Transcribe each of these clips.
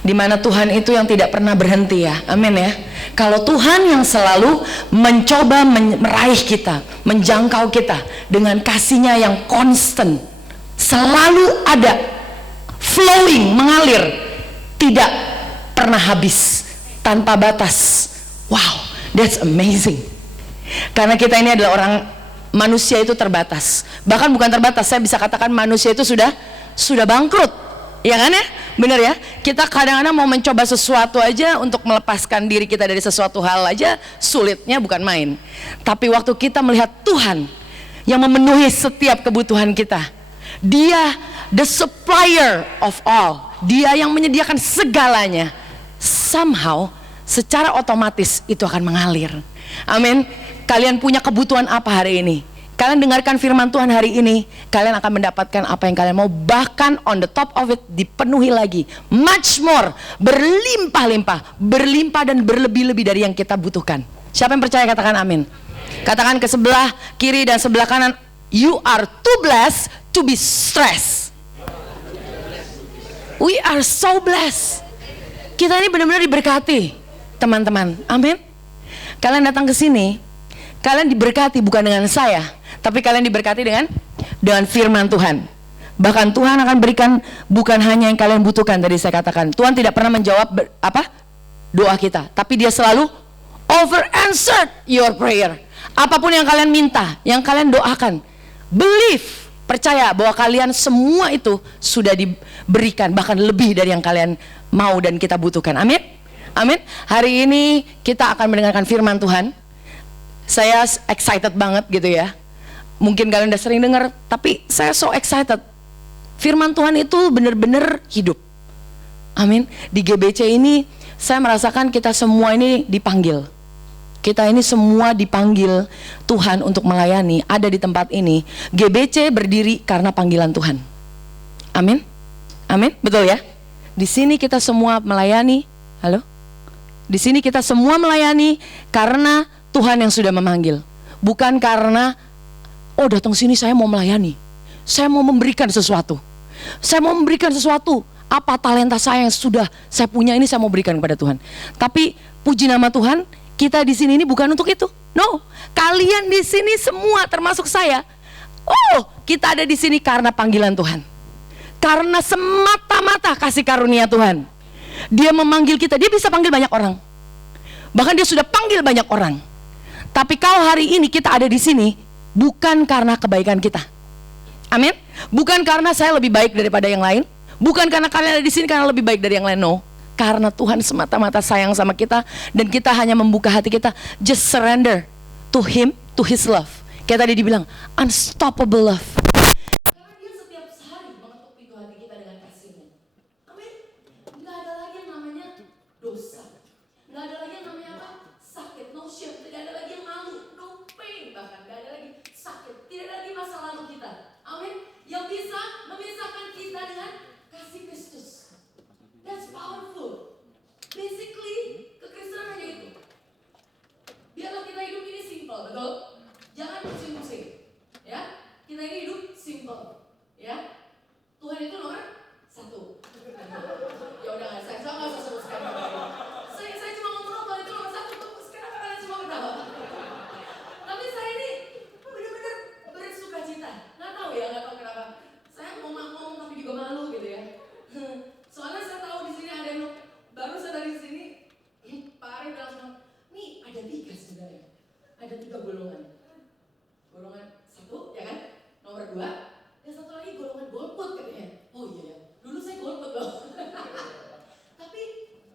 Di mana Tuhan itu yang tidak pernah berhenti ya, amin ya. Kalau Tuhan yang selalu mencoba meraih kita, menjangkau kita dengan kasih-Nya yang constant, selalu ada, flowing, mengalir, tidak pernah habis, tanpa batas. Wow, that's amazing. Karena kita ini adalah orang, manusia itu terbatas. Bahkan bukan terbatas, saya bisa katakan manusia itu sudah bangkrut. Ya kan ya? Benar ya? Kita kadang-kadang mau mencoba sesuatu aja untuk melepaskan diri kita dari sesuatu hal aja sulitnya bukan main. Tapi waktu kita melihat Tuhan yang memenuhi setiap kebutuhan kita, Dia the supplier of all, Dia yang menyediakan segalanya, somehow secara otomatis itu akan mengalir. Amin. Kalian punya kebutuhan apa hari ini? Kalian dengarkan firman Tuhan hari ini, kalian akan mendapatkan apa yang kalian mau, bahkan on the top of it dipenuhi lagi, much more, berlimpah-limpah, berlimpah dan berlebih-lebih dari yang kita butuhkan. Siapa yang percaya katakan amin. Katakan ke sebelah kiri dan sebelah kanan, you are too blessed to be stressed. We are so blessed. Kita ini benar-benar diberkati, teman-teman. Amin. Kalian datang ke sini, kalian diberkati bukan dengan saya, tapi kalian diberkati dengan firman Tuhan. Bahkan Tuhan akan berikan bukan hanya yang kalian butuhkan. Tadi saya katakan Tuhan tidak pernah menjawab doa kita, tapi Dia selalu over answered your prayer. Apapun yang kalian minta, yang kalian doakan, believe, percaya bahwa kalian semua itu sudah diberikan, bahkan lebih dari yang kalian mau dan kita butuhkan. Amin. Amin. Hari ini kita akan mendengarkan firman Tuhan. Saya excited banget gitu ya. Mungkin kalian udah sering dengar, tapi saya so excited. Firman Tuhan itu benar-benar hidup. Amin. Di GBC ini saya merasakan kita semua ini dipanggil. Kita ini semua dipanggil Tuhan untuk melayani, ada di tempat ini. GBC berdiri karena panggilan Tuhan. Amin. Amin. Betul ya? Di sini kita semua melayani. Halo? Di sini kita semua melayani karena Tuhan yang sudah memanggil. Bukan karena datang sini saya mau melayani, saya mau memberikan sesuatu, saya mau memberikan sesuatu, apa talenta saya yang sudah saya punya ini saya mau berikan kepada Tuhan. Tapi puji nama Tuhan, kita di sini ini bukan untuk itu. No, kalian di sini semua termasuk saya. Kita ada di sini karena panggilan Tuhan, karena semata-mata kasih karunia Tuhan. Dia memanggil kita, Dia bisa panggil banyak orang, bahkan Dia sudah panggil banyak orang. Tapi kalau hari ini kita ada di sini bukan karena kebaikan kita. Amin. Bukan karena saya lebih baik daripada yang lain, bukan karena kalian ada di sini karena lebih baik dari yang lain. No, karena Tuhan semata-mata sayang sama kita dan kita hanya membuka hati kita, just surrender to Him, to His love. Kayak tadi dibilang unstoppable love. Karena Dia setiap hari mengetuk pintu hati kita dengan kasih-Nya. Amin. Nggak ada lagi yang namanya dosa, nggak ada lagi yang namanya sakit, no shame, tidak ada lagi yang malu, no pain, bahkan nggak ada lagi sakit, tidak ada lagi masa lalu kita. Amin. Yang bisa memisahkan kita dengan kasih Kristus. That's powerful. Basically kekristenan hanya itu. Biarlah kita hidup ini simple, betul? Jangan pusing-pusing, ya. Kita ini hidup simple, ya. Tuhan itu nomor 1. Ya udah nggak, saya nggak usah sebutkan. Saya cuma ngomong Tuhan itu nomor 1. Sekarang kalian semua berdoa. Tapi saya ini benar-benar bersuka cita. Nggak tahu kenapa. Saya mau ngomong tapi juga malu gitu ya. Soalnya saya tahu di sini ada yang baru saya dari sini. Pak Ari bilang sama, nih ada 3 sebenarnya. Ada 3 golongan. Golongan 1, ya kan? Nomor 2. Dan satu lagi golongan golput katanya. Oh iya ya. Dulu saya golput loh. Tapi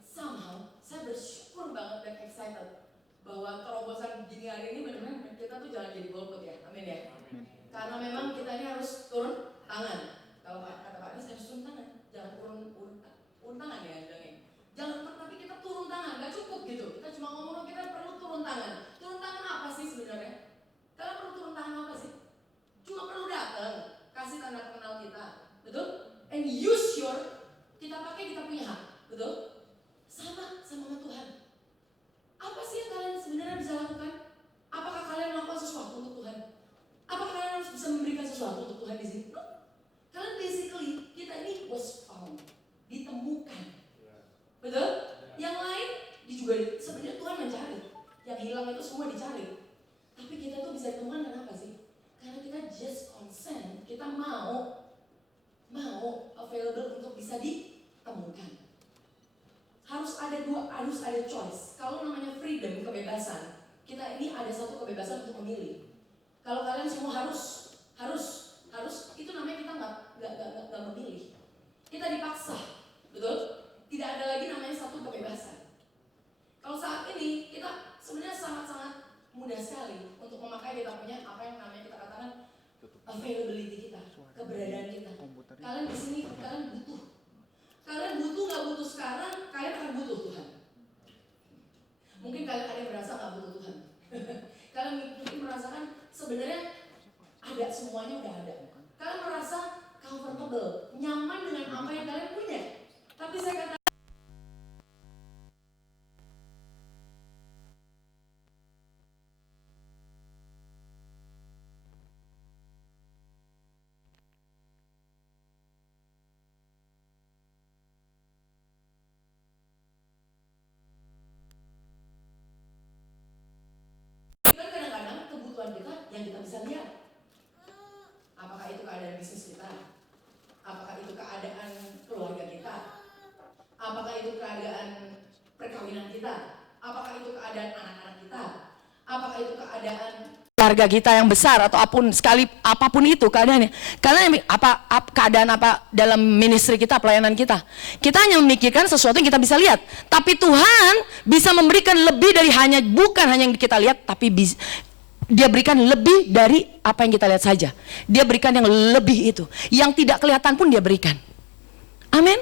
somehow saya bersyukur banget dan excited bahwa terobosan gini hari ini benar-benar kita tuh jangan jadi golput ya. Amin ya. Karena memang kita ini harus turun tangan. Kalau kata Pak Anies harus turun tangan. Jangan urun tangan ya bilangnya. Jangan, tapi kita turun tangan, nggak cukup gitu. Kita cuma ngomong kita perlu turun tangan. Turun tangan apa sih sebenarnya? yang hilang itu semua dicari. Tapi kita tuh bisa ditemukan kenapa sih? Karena kita just consent, kita mau available untuk bisa ditemukan. Harus ada choice. Kalau namanya freedom, kebebasan, kita ini ada satu kebebasan untuk memilih. Kalau kalian semua harus, itu namanya kita nggak memilih. Kita dipaksa, betul? Tidak ada lagi namanya satu kebebasan. Kalau saat ini kita sebenarnya sangat-sangat mudah sekali untuk memakai kita punya apa yang namanya kita katakan availability kita, keberadaan kita. Kalian di sini kalian butuh. Kalian butuh nggak butuh sekarang, kalian akan butuh Tuhan. Mungkin kalian ada yang merasa nggak butuh Tuhan. Kalian mungkin merasakan sebenarnya ada, semuanya udah ada. Kalian merasa comfortable, nyaman dengan apa yang kalian punya. Tapi saya katakan kadang-kadang kebutuhan kita yang kita bisa lihat. Apakah itu keadaan bisnis kita? Apakah itu keadaan keluarga kita? Apakah itu keadaan perkawinan kita? Apakah itu keadaan anak-anak kita? Apakah itu keadaan keluarga kita yang besar atau apapun itu keadaannya? Karena keadaan apa dalam ministry kita, pelayanan kita? Kita hanya memikirkan sesuatu yang kita bisa lihat. Tapi Tuhan bisa memberikan lebih dari bukan hanya yang kita lihat, tapi Dia berikan lebih dari apa yang kita lihat saja. Dia berikan yang lebih itu. Yang tidak kelihatan pun Dia berikan. Amin.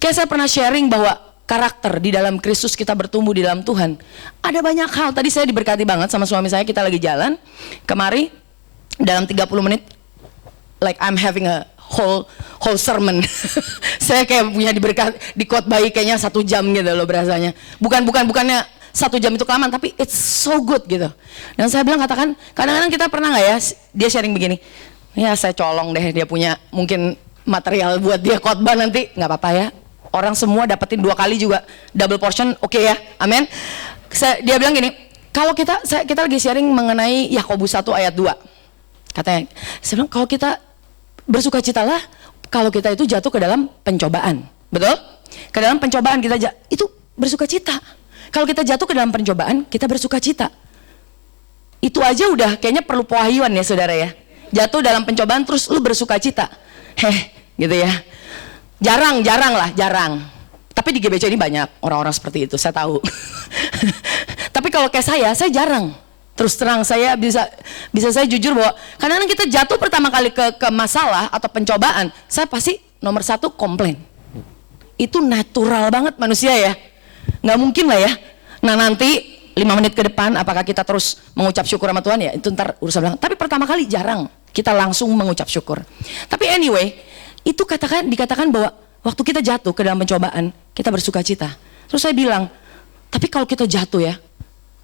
Kayak saya pernah sharing bahwa karakter di dalam Kristus kita bertumbuh di dalam Tuhan. Ada banyak hal. Tadi saya diberkati banget sama suami saya, kita lagi jalan. Kemari dalam 30 menit like I'm having a whole sermon. Saya kayak punya dikotbahi kayaknya 1 jam gitu loh berasanya. Bukannya 1 jam itu kelamaan, tapi it's so good gitu. Dan saya bilang, katakan, kadang-kadang kita pernah nggak ya, dia sharing begini, ya saya colong deh, dia punya mungkin material buat dia khotbah nanti, nggak apa-apa ya. Orang semua dapetin 2 kali juga, double portion, oke ya, amin. Dia bilang gini, kalau kita lagi sharing mengenai Yakobus 1 ayat 2, katanya, saya bilang kalau kita bersukacitalah, kalau kita itu jatuh ke dalam pencobaan, betul? Ke dalam pencobaan itu bersukacita. Kalau kita jatuh ke dalam pencobaan, kita bersukacita. Itu aja udah kayaknya perlu pewahyuan ya saudara ya. Jatuh dalam pencobaan terus lu bersukacita. Gitu ya. Jarang. Tapi di GBC ini banyak orang-orang seperti itu, saya tahu. Tapi kalau kayak saya jarang. Terus terang saya bisa saya jujur bahwa kadang-kadang kita jatuh pertama kali ke masalah atau pencobaan, saya pasti nomor 1 komplain. Itu natural banget manusia ya. Nggak mungkin lah ya. Nah nanti 5 menit ke depan apakah kita terus mengucap syukur sama Tuhan ya, itu ntar urusan belakang. Tapi pertama kali jarang kita langsung mengucap syukur. Tapi anyway, itu dikatakan bahwa waktu kita jatuh ke dalam pencobaan, kita bersuka cita. Terus saya bilang, tapi kalau kita jatuh ya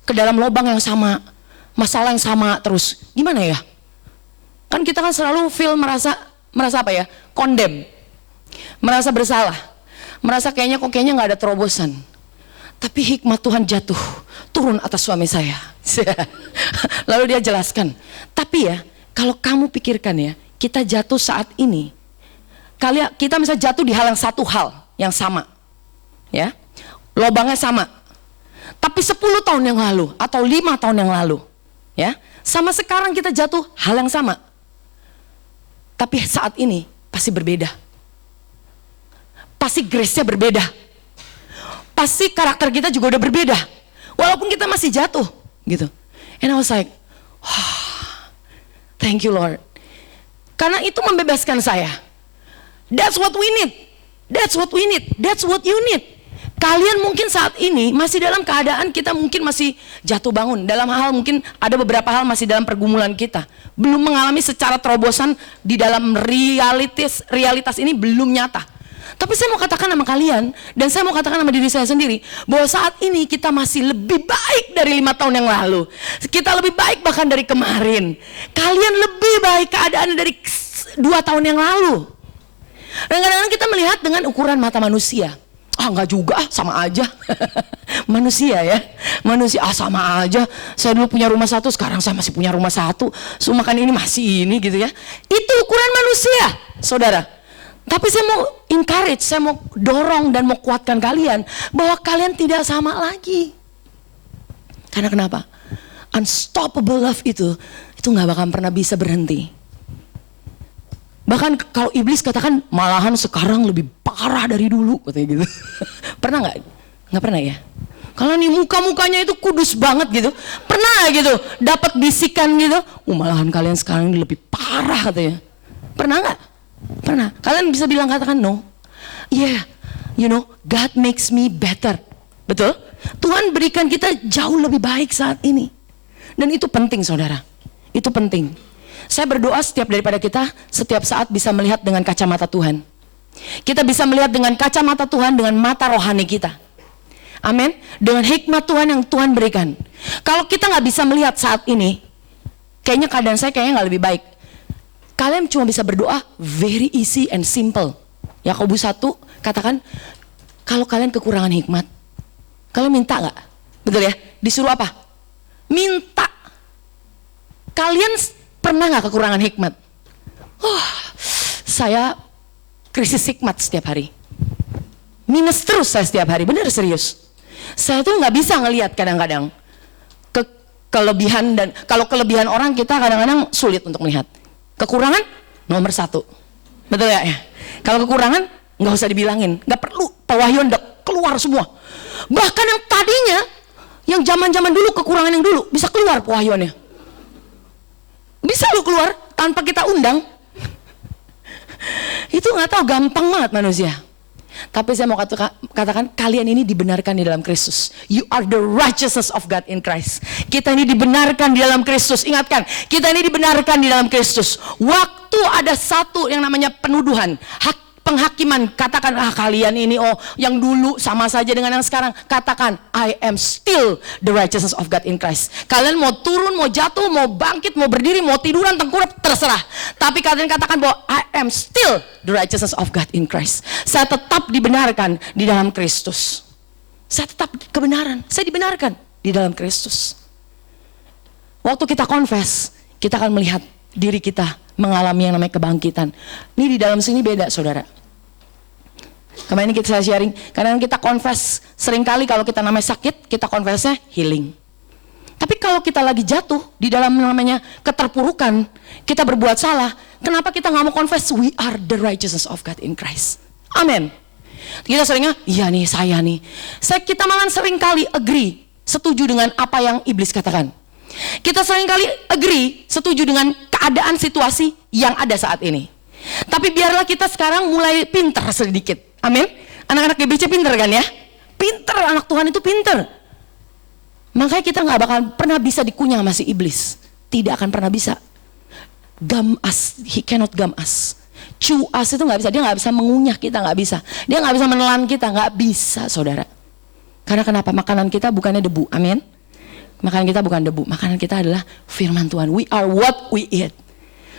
ke dalam lubang yang sama, masalah yang sama terus, gimana ya? Kan kita kan selalu merasa apa ya? Condemn, merasa bersalah, merasa kayaknya nggak ada terobosan. Tapi hikmat Tuhan jatuh turun atas suami saya. Lalu dia jelaskan, tapi ya kalau kamu pikirkan ya, kita jatuh saat ini, kita bisa jatuh di satu hal yang sama, ya, lubangnya sama. Tapi 10 tahun yang lalu atau 5 tahun yang lalu, ya, sama sekarang kita jatuh hal yang sama. Tapi saat ini pasti berbeda. Pasti grace-nya berbeda. Pasti karakter kita juga udah berbeda. Walaupun kita masih jatuh, gitu. And I was like, thank you Lord. Karena itu membebaskan saya. That's what we need. That's what we need. That's what you need. Kalian mungkin saat ini masih dalam keadaan kita mungkin masih jatuh bangun. Dalam hal mungkin ada beberapa hal masih dalam pergumulan kita. Belum mengalami secara terobosan di dalam realitas ini belum nyata. Tapi saya mau katakan sama kalian, dan saya mau katakan sama diri saya sendiri, bahwa saat ini kita masih lebih baik dari 5 tahun yang lalu. Kita lebih baik bahkan dari kemarin. Kalian lebih baik keadaannya dari 2 tahun yang lalu. Dan kadang-kadang kita melihat dengan ukuran mata manusia. Enggak juga, sama aja. Manusia ya, manusia sama aja. Saya dulu punya rumah satu, sekarang saya masih punya rumah satu. Makan ini masih ini gitu ya. Itu ukuran manusia, saudara. Tapi saya mau encourage, saya mau dorong dan mau kuatkan kalian bahwa kalian tidak sama lagi. Karena kenapa? Unstoppable love itu nggak bakal pernah bisa berhenti. Bahkan kalau iblis katakan malahan sekarang lebih parah dari dulu katanya gitu. Pernah nggak? Nggak pernah ya. Kalau nih muka-mukanya itu kudus banget gitu, pernah gitu dapat bisikan gitu, malahan kalian sekarang ini lebih parah katanya. Pernah nggak? Pernah. Kalian bisa bilang katakan no. Yeah, you know, God makes me better. Betul? Tuhan berikan kita jauh lebih baik saat ini. Dan itu penting saudara. Itu penting. Saya berdoa daripada kita setiap saat bisa melihat dengan kacamata Tuhan. Kita bisa melihat dengan kacamata Tuhan, dengan mata rohani kita. Amin. Dengan hikmat Tuhan yang Tuhan berikan. Kalau kita nggak bisa melihat saat ini, kayaknya keadaan saya kayaknya nggak lebih baik. Kalian cuma bisa berdoa very easy and simple. Yakobus 1 katakan, kalau kalian kekurangan hikmat, kalian minta nggak? Betul ya? Disuruh apa? Minta. Kalian pernah nggak kekurangan hikmat? Saya krisis hikmat setiap hari. Minus terus saya setiap hari, benar serius. Saya tuh nggak bisa ngelihat kadang-kadang kelebihan, dan kalau kelebihan orang kita kadang-kadang sulit untuk melihat. Kekurangan nomor 1, betul ya? Kalau kekurangan nggak usah dibilangin, nggak perlu pewahyuan udah keluar semua. Bahkan yang tadinya, yang zaman-zaman dulu kekurangan yang dulu bisa keluar pewahyuannya. Bisa lu keluar tanpa kita undang. Itu nggak tahu, gampang banget manusia. Tapi saya mau katakan kalian ini dibenarkan di dalam Kristus. You are the righteousness of God in Christ. Kita ini dibenarkan di dalam Kristus. Ingatkan, kita ini dibenarkan di dalam Kristus. Waktu ada satu yang namanya penuduhan, penghakiman, katakan kalian ini yang dulu sama saja dengan yang sekarang. Katakan I am still the righteousness of God in Christ. Kalian mau turun, mau jatuh, mau bangkit, mau berdiri, mau tiduran, tengkurap, terserah. Tapi kalian katakan bahwa I am still the righteousness of God in Christ. Saya tetap dibenarkan di dalam Kristus. Saya tetap kebenaran, saya dibenarkan di dalam Kristus. Waktu kita confess, kita akan melihat diri kita mengalami yang namanya kebangkitan. Ini di dalam sini beda saudara. Kemarin kita sharing, kadang kita confess, seringkali kalau kita namanya sakit, kita confessnya healing. Tapi kalau kita lagi jatuh di dalam namanya keterpurukan, kita berbuat salah, kenapa kita nggak mau confess? We are the righteousness of God in Christ. Amin. Kita seringnya, iya nih saya nih. Kita malah seringkali agree, setuju dengan apa yang iblis katakan. Kita seringkali agree, setuju dengan keadaan situasi yang ada saat ini. Tapi biarlah kita sekarang mulai pintar sedikit. Amin. Anak-anak GBC pintar kan ya? Pintar, anak Tuhan itu pintar. Makanya kita nggak bakal pernah bisa dikunyah sama si iblis. Tidak akan pernah bisa. Gum us, he cannot gum us. Chew us itu nggak bisa. Dia nggak bisa mengunyah kita, nggak bisa. Dia nggak bisa menelan kita, nggak bisa saudara. Karena kenapa? Makanan kita bukannya debu. Amin. Makanan kita bukan debu. Makanan kita adalah firman Tuhan. We are what we eat.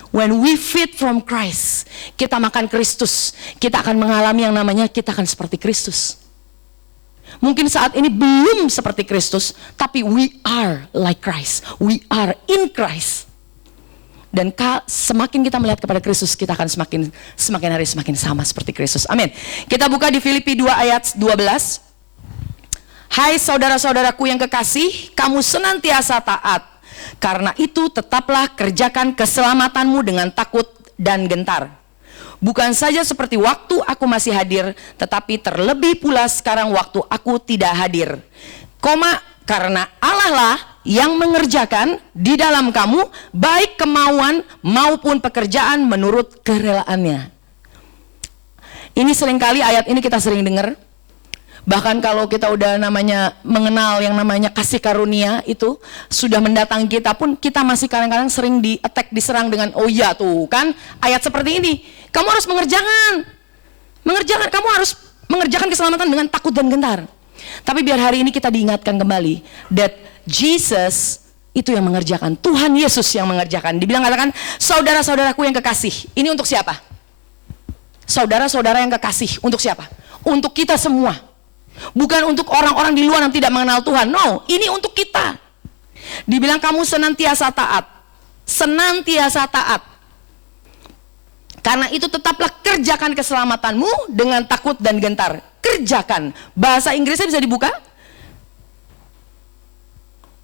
When we feed from Christ, kita makan Kristus, kita akan mengalami yang namanya kita akan seperti Kristus. Mungkin saat ini belum seperti Kristus, tapi we are like Christ. We are in Christ. Dan semakin kita melihat kepada Kristus, kita akan semakin hari semakin sama seperti Kristus. Amin. Kita buka di Filipi 2 ayat 12. Hai saudara-saudaraku yang kekasih, kamu senantiasa taat. Karena itu tetaplah kerjakan keselamatanmu dengan takut dan gentar. Bukan saja seperti waktu aku masih hadir, tetapi terlebih pula sekarang waktu aku tidak hadir. Karena Allah lah yang mengerjakan di dalam kamu baik kemauan maupun pekerjaan menurut kerelaannya. Ini seringkali ayat ini kita sering dengar. Bahkan kalau kita udah namanya mengenal yang namanya kasih karunia itu sudah mendatangi kita pun, kita masih kadang-kadang sering diserang dengan oh iya tuh kan ayat seperti ini. Kamu harus mengerjakan, kamu harus mengerjakan keselamatan dengan takut dan gentar. Tapi biar hari ini kita diingatkan kembali that Jesus itu yang mengerjakan, Tuhan Yesus yang mengerjakan. Dibilang katakan saudara-saudaraku yang kekasih. Ini untuk siapa? Saudara-saudara yang kekasih, untuk siapa? Untuk kita semua. Bukan untuk orang-orang di luar yang tidak mengenal Tuhan. No, ini untuk kita. Dibilang kamu senantiasa taat. Senantiasa taat. Karena itu tetaplah kerjakan keselamatanmu dengan takut dan gentar. Kerjakan. Bahasa Inggrisnya bisa dibuka.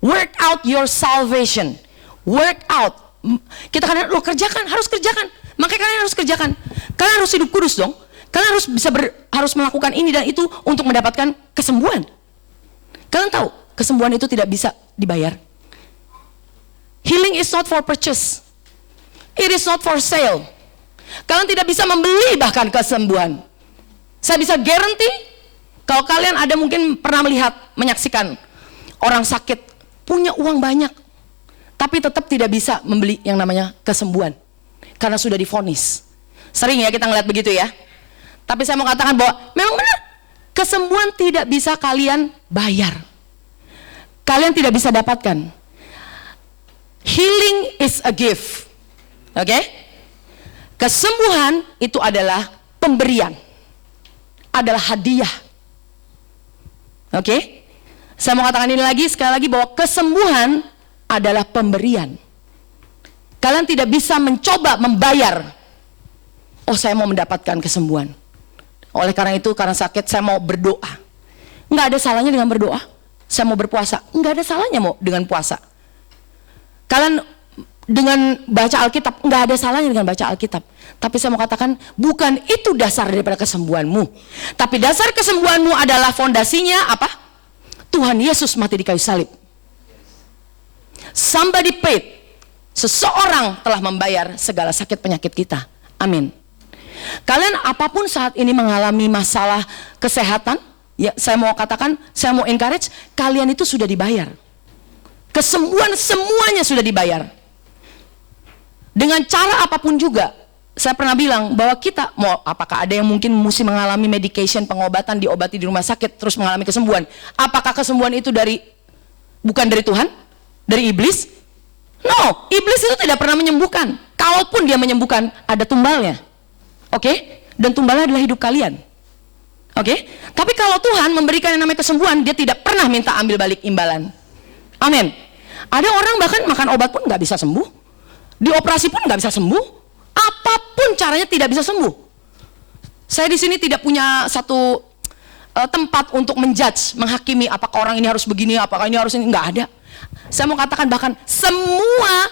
Work out your salvation. Work out. Kita kadang kerjakan, harus kerjakan. Makanya kalian harus kerjakan. Kalian harus hidup kudus dong. Kalian harus harus melakukan ini dan itu untuk mendapatkan kesembuhan. Kalian tahu, kesembuhan itu tidak bisa dibayar. Healing is not for purchase. It is not for sale. Kalian tidak bisa membeli bahkan kesembuhan. Saya bisa guarantee, kalau kalian ada mungkin pernah menyaksikan orang sakit, punya uang banyak, tapi tetap tidak bisa membeli yang namanya kesembuhan. Karena sudah divonis. Sering ya kita ngeliat begitu ya. Tapi saya mau katakan bahwa memang benar, kesembuhan tidak bisa kalian bayar. Kalian tidak bisa dapatkan. Healing is a gift. Oke? Kesembuhan itu adalah pemberian. Adalah hadiah. Oke? Saya mau katakan ini lagi, sekali lagi, bahwa kesembuhan adalah pemberian. Kalian tidak bisa mencoba membayar. Oh, saya mau mendapatkan kesembuhan. Oleh karena itu, karena sakit, saya mau berdoa. Nggak ada salahnya dengan berdoa. Saya mau berpuasa. Nggak ada salahnya mau dengan puasa. Kalian dengan baca Alkitab, nggak ada salahnya dengan baca Alkitab. Tapi saya mau katakan, bukan itu dasar daripada kesembuhanmu. Tapi dasar kesembuhanmu adalah fondasinya apa? Tuhan Yesus mati di kayu salib. Somebody paid. Seseorang telah membayar segala sakit penyakit kita. Amin. Kalian apapun saat ini mengalami masalah kesehatan, ya saya mau katakan, saya mau encourage, kalian itu sudah dibayar. Kesembuhan semuanya sudah dibayar. Dengan cara apapun juga. Saya pernah bilang bahwa kita, mau apakah ada yang mungkin mesti mengalami medication, pengobatan, diobati di rumah sakit, terus mengalami kesembuhan. Apakah kesembuhan itu bukan dari Tuhan? Dari iblis? No, iblis itu tidak pernah menyembuhkan. Kalaupun dia menyembuhkan, ada tumbalnya. Oke? Dan tumbalnya adalah hidup kalian. Oke? Tapi kalau Tuhan memberikan yang namanya kesembuhan, dia tidak pernah minta ambil balik imbalan. Amin. Ada orang bahkan makan obat pun nggak bisa sembuh. Dioperasi pun nggak bisa sembuh. Apapun caranya tidak bisa sembuh. Saya di sini tidak punya satu tempat untuk menjudge, menghakimi apakah orang ini harus begini, apakah ini harus ini, nggak ada. Saya mau katakan bahkan semua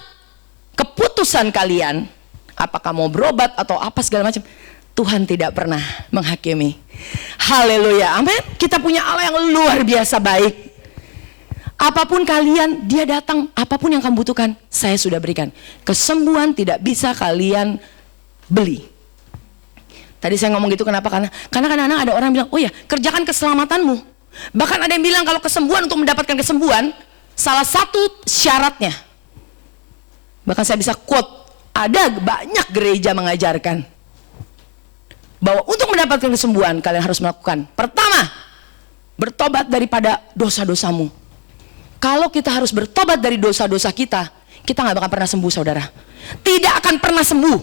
keputusan kalian, apakah mau berobat atau apa segala macam, Tuhan tidak pernah menghakimi. Haleluya, amin. Kita punya Allah yang luar biasa baik. Apapun kalian, dia datang, apapun yang kamu butuhkan, saya sudah berikan. Kesembuhan tidak bisa kalian beli. Tadi saya ngomong gitu kenapa? Karena kadang-kadang ada orang bilang, oh ya, kerjakan keselamatanmu. Bahkan ada yang bilang kalau kesembuhan, untuk mendapatkan kesembuhan, salah satu syaratnya, bahkan saya bisa quote, ada banyak gereja mengajarkan bahwa untuk mendapatkan kesembuhan kalian harus melakukan, pertama, bertobat daripada dosa-dosamu. Kalau kita harus bertobat dari dosa-dosa kita nggak akan pernah sembuh, saudara. Tidak akan pernah sembuh.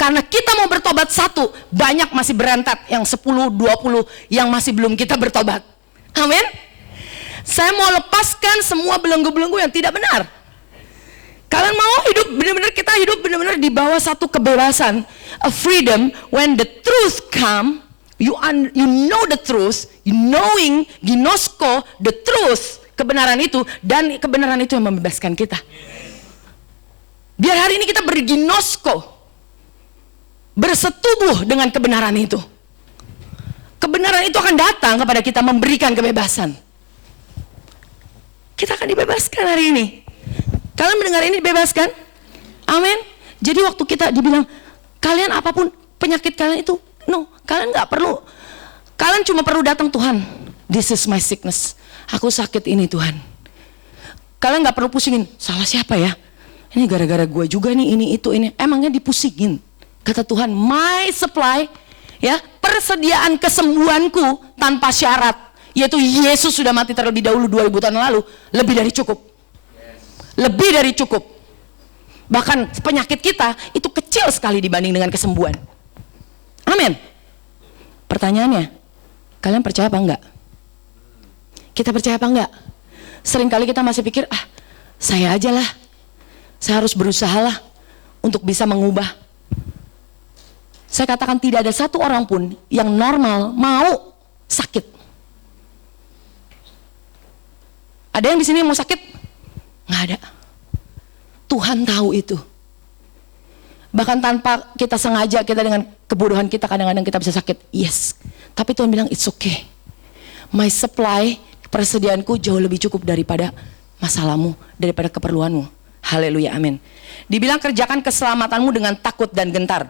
Karena kita mau bertobat satu, banyak masih berantak, yang 10, 20 yang masih belum kita bertobat. Amin. Saya mau lepaskan semua belenggu-belenggu yang tidak benar. Kalian mau hidup benar-benar, kita hidup benar-benar di bawah satu kebebasan, a freedom. When the truth come, you know the truth, you knowing, ginosko, the truth, kebenaran itu, dan kebenaran itu yang membebaskan kita. Biar hari ini kita berginosko, bersetubuh dengan kebenaran itu. Kebenaran itu akan datang kepada kita, memberikan kebebasan. Kita akan dibebaskan hari ini. Kalian mendengar ini, dibebaskan? Amin. Jadi waktu kita dibilang, kalian apapun penyakit kalian itu, no, kalian nggak perlu. Kalian cuma perlu datang, Tuhan, this is my sickness. Aku sakit ini, Tuhan. Kalian nggak perlu pusingin, salah siapa ya? Ini gara-gara gue juga nih, ini itu ini. Emangnya dipusingin? Kata Tuhan, my supply, ya, persediaan kesembuhanku tanpa syarat, yaitu Yesus sudah mati terlebih dahulu 2000 tahun lalu, lebih dari cukup. Lebih dari cukup. Bahkan penyakit kita itu kecil sekali dibanding dengan kesembuhan. Amin. Pertanyaannya, kalian percaya apa enggak? Kita percaya apa enggak? Seringkali kita masih pikir, saya aja lah, saya harus berusaha lah untuk bisa mengubah. Saya katakan tidak ada satu orang pun yang normal mau sakit. Ada yang di sini mau sakit? Nggak ada. Tuhan tahu itu. Bahkan tanpa kita sengaja, kita dengan kebodohan kita kadang-kadang kita bisa sakit. Yes. Tapi Tuhan bilang it's okay. My supply, persediaanku jauh lebih cukup daripada masalahmu, daripada keperluanmu. Haleluya, amin. Dibilang kerjakan keselamatanmu dengan takut dan gentar.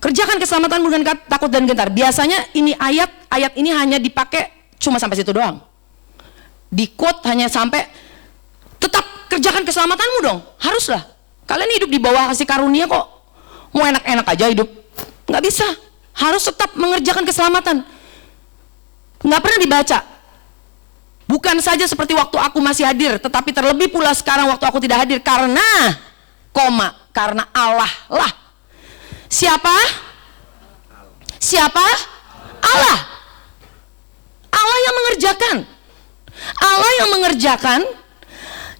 Kerjakan keselamatanmu dengan takut dan gentar. Biasanya ini ayat ini hanya dipakai cuma sampai situ doang. Di quote hanya sampai tetap kerjakan keselamatanmu dong. Haruslah. Kalian hidup di bawah kasih karunia kok. Mau enak-enak aja hidup. Nggak bisa. Harus tetap mengerjakan keselamatan. Nggak pernah dibaca. Bukan saja seperti waktu aku masih hadir, tetapi terlebih pula sekarang waktu aku tidak hadir. Karena Allah lah. Siapa? Siapa? Allah. Allah yang mengerjakan. Allah yang mengerjakan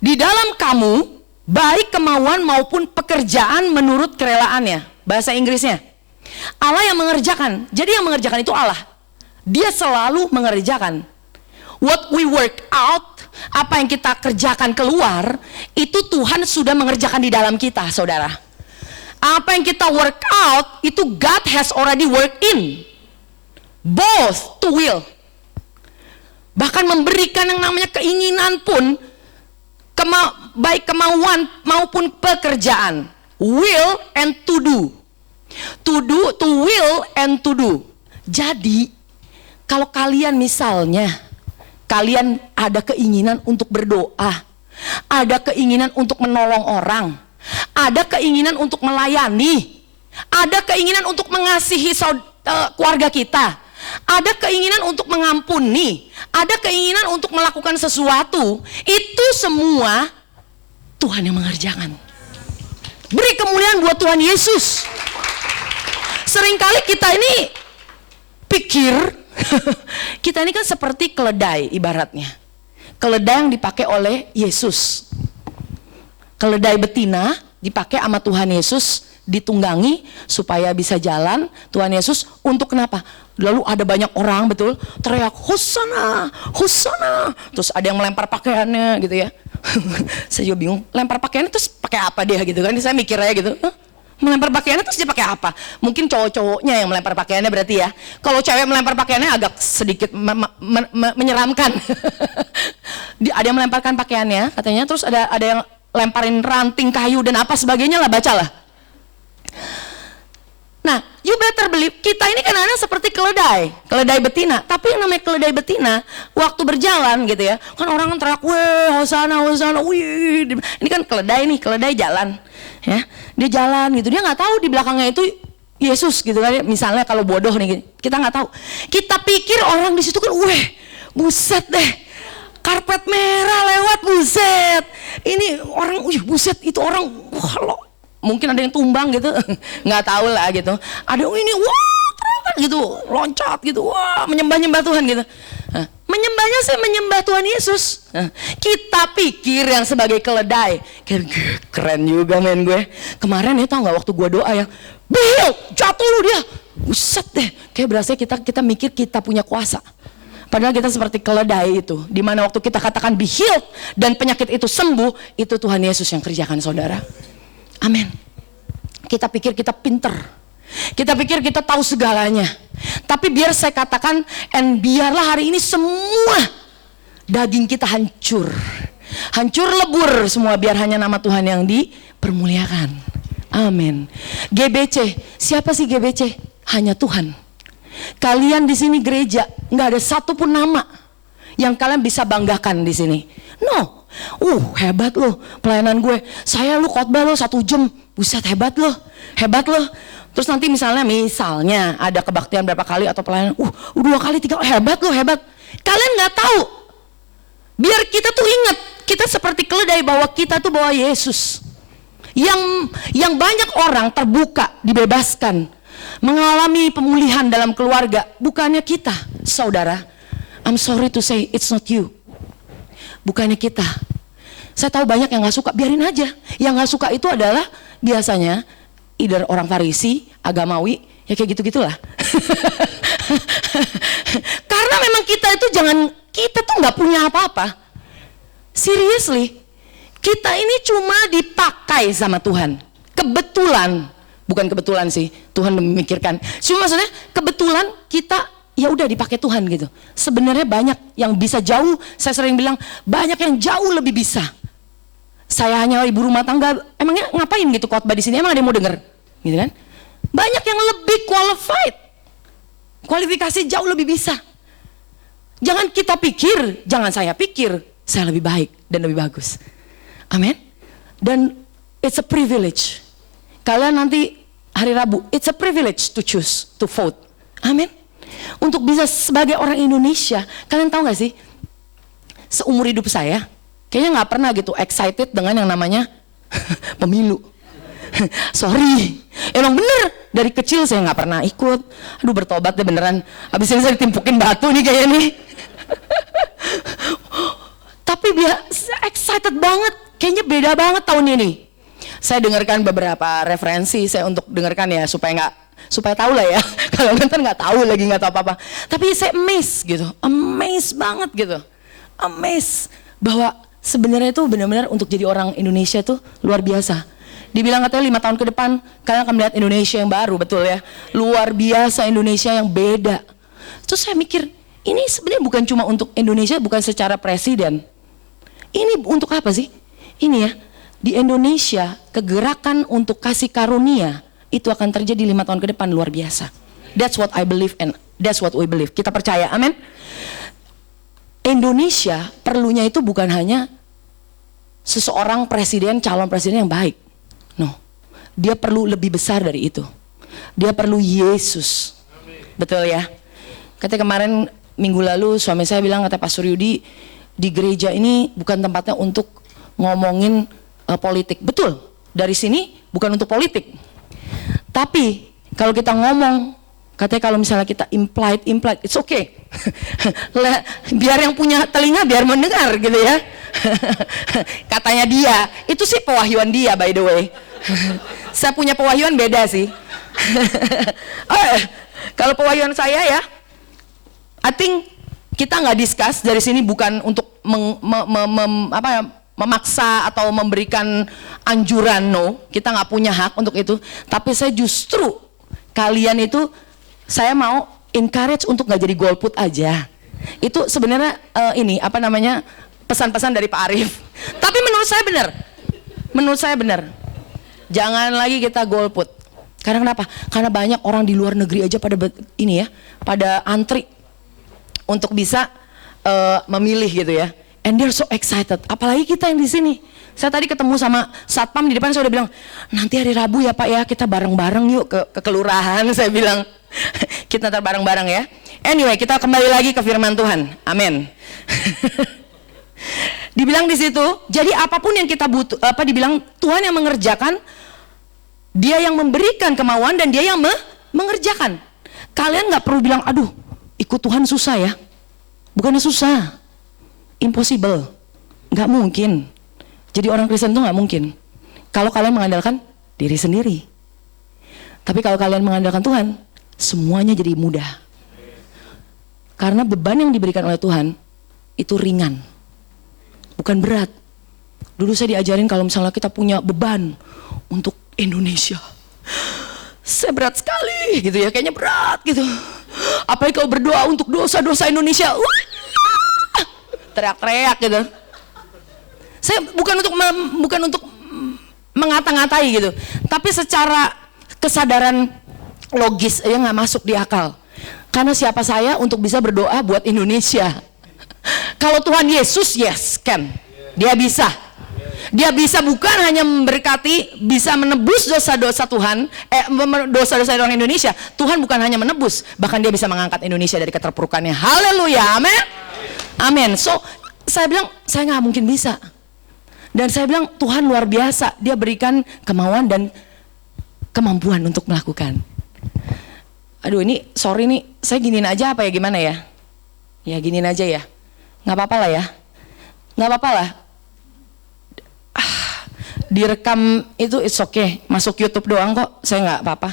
di dalam kamu, baik kemauan maupun pekerjaan menurut kerelaannya. Bahasa Inggrisnya. Allah yang mengerjakan. Jadi yang mengerjakan itu Allah. Dia selalu mengerjakan. What we work out, apa yang kita kerjakan keluar, itu Tuhan sudah mengerjakan di dalam kita, saudara. Apa yang kita work out, itu God has already worked in. Both to will. Bahkan memberikan yang namanya keinginan pun, baik kemauan maupun pekerjaan. Will and to do. To do, to will and to do. Jadi, kalau kalian misalnya, kalian ada keinginan untuk berdoa, ada keinginan untuk menolong orang, ada keinginan untuk melayani, ada keinginan untuk mengasihi keluarga kita, ada keinginan untuk mengampuni, ada keinginan untuk melakukan sesuatu, itu semua Tuhan yang mengerjakan. Beri kemuliaan buat Tuhan Yesus. Seringkali kita ini pikir kita ini kan seperti keledai ibaratnya. Keledai yang dipakai oleh Yesus. Keledai betina dipakai sama Tuhan Yesus, ditunggangi supaya bisa jalan. Tuhan Yesus untuk kenapa? Lalu ada banyak orang betul teriak Hosana, Hosana. Terus ada yang melempar pakaiannya gitu ya. Saya juga bingung, lempar pakaiannya terus pakai apa dia gitu kan? Saya mikirnya gitu. Melempar pakaiannya terus dia pakai apa? Mungkin cowok-cowoknya yang melempar pakaiannya berarti ya. Kalau cewek melempar pakaiannya agak sedikit menyeramkan. Ada yang melemparkan pakaiannya katanya, terus ada yang lemparin ranting kayu dan apa sebagainya lah, bacalah. Nah, you better believe, kita ini kadang-kadang seperti keledai betina. Tapi yang namanya keledai betina, waktu berjalan gitu ya, kan orang kan teriak, weh, hosana, hosana, wih. Ini kan keledai jalan. Ya, dia jalan gitu, dia nggak tahu di belakangnya itu Yesus gitu kan. Misalnya kalau bodoh nih, kita nggak tahu. Kita pikir orang di situ kan, weh, buset deh, karpet merah lewat, buset. Ini orang, wih, buset, itu orang, wah, loh. Mungkin ada yang tumbang gitu, nggak tahu lah gitu. Ada yang ini, wah, terangan gitu, loncat gitu, wah, menyembah Tuhan gitu. Nah, menyembahnya saya menyembah Tuhan Yesus. Nah, kita pikir yang sebagai keledai, keren juga men gue. Kemarin ya tau nggak waktu gue doa ya, bihil, jatuh lu dia, buset deh. Kayak berasa kita mikir kita punya kuasa. Padahal kita seperti keledai itu, dimana waktu kita katakan be healed dan penyakit itu sembuh, itu Tuhan Yesus yang kerjakan, saudara. Amin. Kita pikir kita pinter, kita pikir kita tahu segalanya. Tapi biar saya katakan, biarlah hari ini semua daging kita hancur lebur semua, biar hanya nama Tuhan yang dipermuliakan. Amin. GBC, siapa sih GBC? Hanya Tuhan. Kalian di sini gereja, nggak ada satupun nama yang kalian bisa banggakan di sini. No. Hebat loh pelayanan gue. Saya lu khotbah lo 1 jam. Buset, hebat loh. Terus nanti misalnya ada kebaktian berapa kali atau pelayanan 2 kali 3 kali. Hebat loh, hebat. Kalian nggak tahu. Biar kita tuh ingat, kita seperti keledai bahwa kita tuh bawa Yesus. Yang banyak orang terbuka, dibebaskan, mengalami pemulihan dalam keluarga, bukannya kita, saudara. I'm sorry to say it's not you. Bukannya kita. Saya tahu banyak yang gak suka, biarin aja. Yang gak suka itu adalah biasanya either orang Farisi, agamawi, ya kayak gitu-gitulah. Karena memang kita tuh gak punya apa-apa. Seriously, kita ini cuma dipakai sama Tuhan. Kebetulan, bukan kebetulan sih, Tuhan memikirkan. Cuma maksudnya kebetulan kita ya udah dipakai Tuhan gitu. Sebenarnya banyak yang bisa jauh, saya sering bilang banyak yang jauh lebih bisa. Saya hanya ibu rumah tangga, emangnya ngapain gitu khotbah di sini? Emang ada yang mau denger? Gitu kan? Banyak yang lebih qualified. Kualifikasi jauh lebih bisa. Jangan kita pikir, jangan saya pikir, saya lebih baik dan lebih bagus. Amin. Dan it's a privilege. Kalian nanti hari Rabu, it's a privilege to choose, to vote. Amin. Untuk bisa sebagai orang Indonesia, kalian tahu gak sih? Seumur hidup saya, kayaknya gak pernah gitu excited dengan yang namanya pemilu. Sorry, emang bener dari kecil saya gak pernah ikut. Aduh bertobat deh beneran. Abis ini saya ditimpukin batu nih kayaknya nih. Tapi excited banget, kayaknya beda banget tahun ini. Saya dengarkan beberapa referensi, saya untuk dengarkan ya supaya tahu lah ya. Kalau nonton nggak tahu lagi, nggak tahu apa-apa. Tapi saya amazed banget gitu, amazed bahwa sebenarnya itu benar-benar untuk jadi orang Indonesia itu luar biasa. Dibilang katanya 5 tahun ke depan kalian akan melihat Indonesia yang baru, betul ya? Luar biasa, Indonesia yang beda. Terus saya mikir, ini sebenarnya bukan cuma untuk Indonesia, bukan secara presiden. Ini untuk apa sih? Ini ya, di Indonesia kegerakan untuk kasih karunia itu akan terjadi 5 tahun ke depan luar biasa. That's what I believe and that's what we believe. Kita percaya, amin. Indonesia perlunya itu bukan hanya seseorang presiden, calon presiden yang baik. No, dia perlu lebih besar dari itu. Dia perlu Yesus. Betul ya? Katanya kemarin minggu lalu suami saya bilang, kata Pastor Yudi, di gereja ini bukan tempatnya untuk ngomongin politik. Betul, dari sini bukan untuk politik. Tapi kalau kita ngomong, katanya kalau misalnya kita implied, it's okay. Biar yang punya telinga biar mendengar gitu ya. Katanya dia, itu sih pewahyuan dia by the way. Saya punya pewahyuan beda sih. Kalau pewahyuan saya ya, I think kita nggak discuss dari sini bukan untuk memaksa atau memberikan anjuran, no. Kita nggak punya hak untuk itu. Tapi saya justru kalian itu saya mau encourage untuk nggak jadi golput aja. Itu sebenarnya pesan-pesan dari Pak Arief. Tapi menurut saya benar. Jangan lagi kita golput. Karena kenapa? Karena banyak orang di luar negeri aja pada antri untuk bisa memilih gitu ya. And they're so excited. Apalagi kita yang di sini. Saya tadi ketemu sama satpam di depan, saya udah bilang, nanti hari Rabu ya Pak ya, kita bareng-bareng yuk ke kelurahan. Saya bilang, kita ntar bareng-bareng ya. Anyway, kita kembali lagi ke firman Tuhan. Amin. Dibilang di situ, jadi apapun yang kita butuh, dibilang Tuhan yang mengerjakan, Dia yang memberikan kemauan dan Dia yang mengerjakan. Kalian nggak perlu bilang, aduh, ikut Tuhan susah ya. Bukannya susah, impossible, nggak mungkin. Jadi orang Kristen tuh nggak mungkin. Kalau kalian mengandalkan diri sendiri. Tapi kalau kalian mengandalkan Tuhan, semuanya jadi mudah. Karena beban yang diberikan oleh Tuhan itu ringan, bukan berat. Dulu saya diajarin kalau misalnya kita punya beban untuk Indonesia, saya berat sekali gitu ya, kayaknya berat gitu. Apalagi kalau berdoa untuk dosa-dosa Indonesia, teriak-teriak gitu. Saya bukan untuk mengata-ngatai gitu, tapi secara kesadaran logis ya nggak masuk di akal. Karena siapa saya untuk bisa berdoa buat Indonesia? Kalau Tuhan Yesus, yes, kan, Dia bisa. Dia bisa bukan hanya memberkati, bisa menebus dosa-dosa Tuhan, dosa-dosa orang Indonesia. Tuhan bukan hanya menebus, bahkan Dia bisa mengangkat Indonesia dari keterpurukannya. Haleluya, amin, amin. So, saya bilang, saya nggak mungkin bisa. Dan saya bilang, Tuhan luar biasa. Dia berikan kemauan dan kemampuan untuk melakukan. Aduh ini, sorry nih, saya giniin aja apa ya, gimana ya? Ya giniin aja ya, nggak apa-apa lah ya, nggak apa-apa lah. Direkam itu it's okay, masuk YouTube doang kok, saya nggak apa-apa.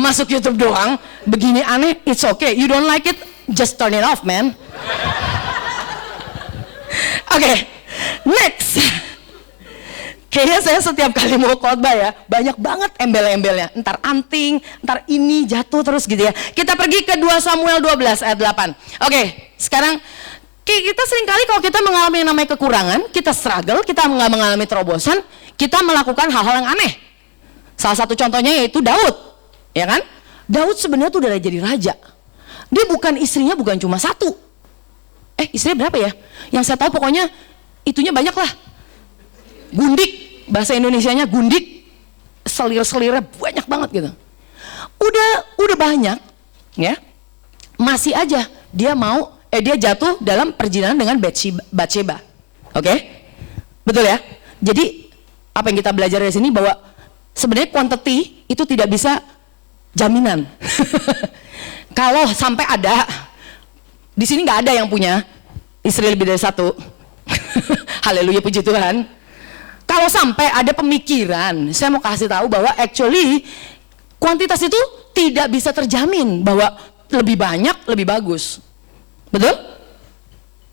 Masuk YouTube doang, begini aneh, it's okay. You don't like it, just turn it off, man. Oke, next. Kayaknya saya setiap kali mau khotbah ya, banyak banget embel-embelnya. Ntar anting, ntar ini jatuh terus gitu ya. Kita pergi ke 2 Samuel 12 ayat 8. Oke, sekarang kita seringkali kalau kita mengalami yang namanya kekurangan, kita struggle, kita nggak mengalami terobosan, kita melakukan hal-hal yang aneh. Salah satu contohnya yaitu Daud, ya kan? Daud sebenarnya tuh udah jadi raja. Dia bukan istrinya bukan cuma satu. Istrinya berapa ya? Yang saya tahu pokoknya itunya banyak lah. Gundik, bahasa Indonesianya gundik, selir-selirnya banyak banget gitu. Udah banyak, ya. Masih aja dia jatuh dalam perjinahan dengan Batsheba. Oke? Betul ya? Jadi apa yang kita belajar dari sini bahwa sebenarnya quantity itu tidak bisa jaminan. Kalau sampai ada, di sini nggak ada yang punya istri lebih dari satu. Haleluya, puji Tuhan. Kalau sampai ada pemikiran, saya mau kasih tahu bahwa actually kuantitas itu tidak bisa terjamin bahwa lebih banyak lebih bagus. Betul?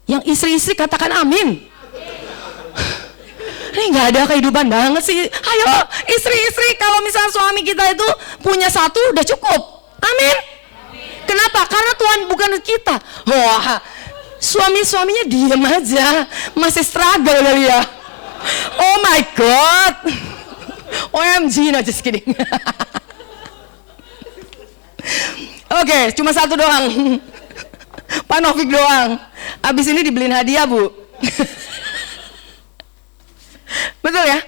Yang istri-istri katakan amin. Ini nggak ada kehidupan banget sih. Ayo istri-istri, kalau misalnya suami kita itu punya satu udah cukup. Amin. Kenapa? Karena Tuhan bukan kita. Wah, suami-suaminya diem aja, masih struggle kali ya. Oh my God. OMG, no just kidding. Oke, cuma satu doang. Pak Novik doang. Abis ini dibeliin hadiah, Bu. Betul ya?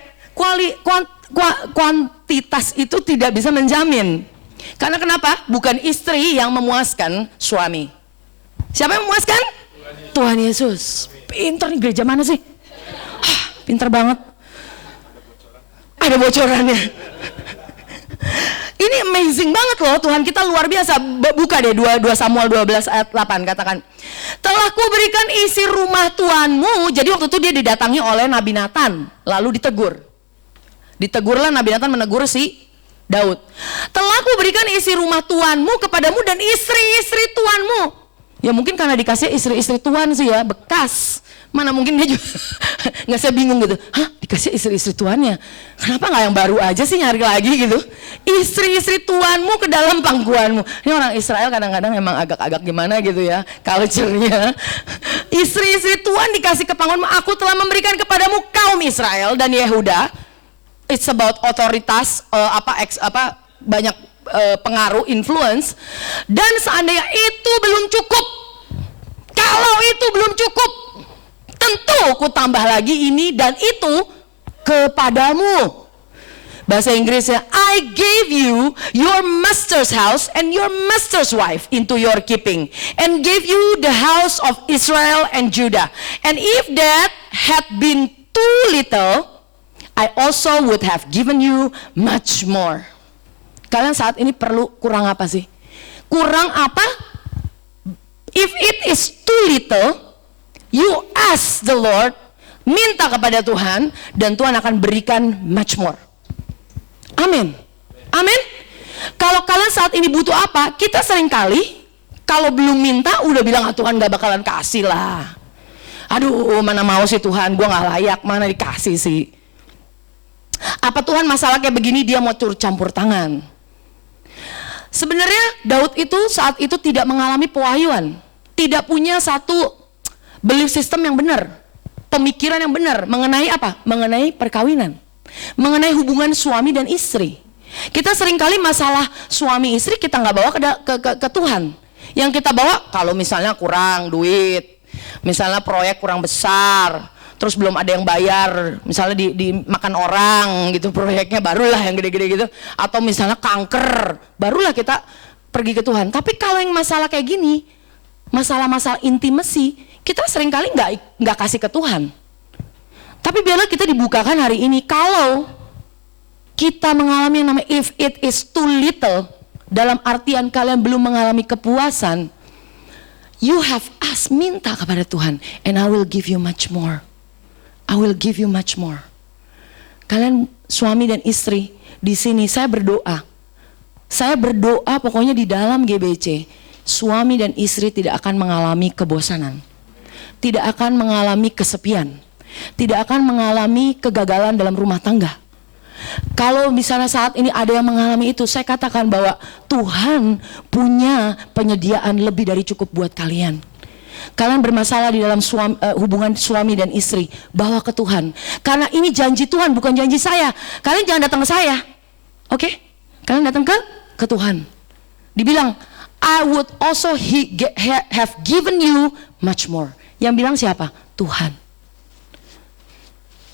Kuantitas itu tidak bisa menjamin. Karena kenapa? Bukan istri yang memuaskan suami. Siapa yang memuaskan? Tuhan Yesus. Pintar nih, gereja mana sih? Pintar banget. Ada bocorannya. Ini amazing banget loh, Tuhan kita luar biasa. Buka deh 2 Samuel 12 ayat 8, katakan. Telah kuberikan isi rumah Tuhanmu. Jadi waktu itu dia didatangi oleh Nabi Nathan, lalu ditegur. Ditegurlah Nabi Nathan menegur si Daud. Telah kuberikan isi rumah Tuhanmu kepadamu dan istri-istri Tuhanmu. Ya mungkin karena dikasih istri-istri Tuhan sih ya, bekas. Mana mungkin dia juga nggak, saya bingung gitu. Hah, dikasih istri-istri tuannya, kenapa nggak yang baru aja sih, nyari lagi gitu. Istri-istri tuanmu ke dalam pangkuanmu. Ini orang Israel kadang-kadang emang agak-agak gimana gitu ya culture-nya. Istri-istri Tuhan dikasih ke pangkuanmu. Aku telah memberikan kepadamu kaum Israel dan Yehuda. It's about otoritas, banyak pengaruh, influence. Dan seandainya itu belum cukup, kalau itu belum cukup, tentu ku tambah lagi ini dan itu kepadamu. Bahasa Inggrisnya, I gave you your master's house and your master's wife into your keeping, and gave you the house of Israel and Judah. And if that had been too little, I also would have given you much more. Kalian saat ini perlu kurang apa sih? Kurang apa? If it is too little, you ask the Lord, minta kepada Tuhan, dan Tuhan akan berikan much more. Amin. Amin. Kalau kalian saat ini butuh apa, kita seringkali kalau belum minta udah bilang, Tuhan gak bakalan kasih lah. Aduh, mana mau sih Tuhan, gue gak layak, mana dikasih sih. Apa Tuhan masalah kayak begini dia mau turut campur tangan? Sebenarnya Daud itu saat itu tidak mengalami pewahyuan, tidak punya satu belief system yang benar, pemikiran yang benar mengenai apa? Mengenai perkawinan, mengenai hubungan suami dan istri. Kita seringkali masalah suami istri kita nggak bawa ke Tuhan. Yang kita bawa kalau misalnya kurang duit, misalnya proyek kurang besar, terus belum ada yang bayar, misalnya dimakan orang gitu proyeknya, barulah yang gede-gede gitu. Atau misalnya kanker, barulah kita pergi ke Tuhan. Tapi kalau yang masalah kayak gini, masalah-masalah intimasi, kita seringkali nggak kasih ke Tuhan. Tapi biarlah kita dibukakan hari ini, kalau kita mengalami yang namanya if it is too little, dalam artian kalian belum mengalami kepuasan, You have asked, minta kepada Tuhan, and I will give you much more. I will give you much more. Kalian suami dan istri di sini, saya berdoa. Saya berdoa pokoknya di dalam GBC, suami dan istri tidak akan mengalami kebosanan. Tidak akan mengalami kesepian. Tidak akan mengalami kegagalan dalam rumah tangga. Kalau misalnya saat ini ada yang mengalami itu, saya katakan bahwa Tuhan punya penyediaan lebih dari cukup buat kalian. Kalian bermasalah di dalam hubungan suami dan istri, bawa ke Tuhan. Karena ini janji Tuhan, bukan janji saya. Kalian jangan datang ke saya, oke? Kalian datang ke Tuhan. Dibilang, I would also have given you much more. Yang bilang siapa? Tuhan.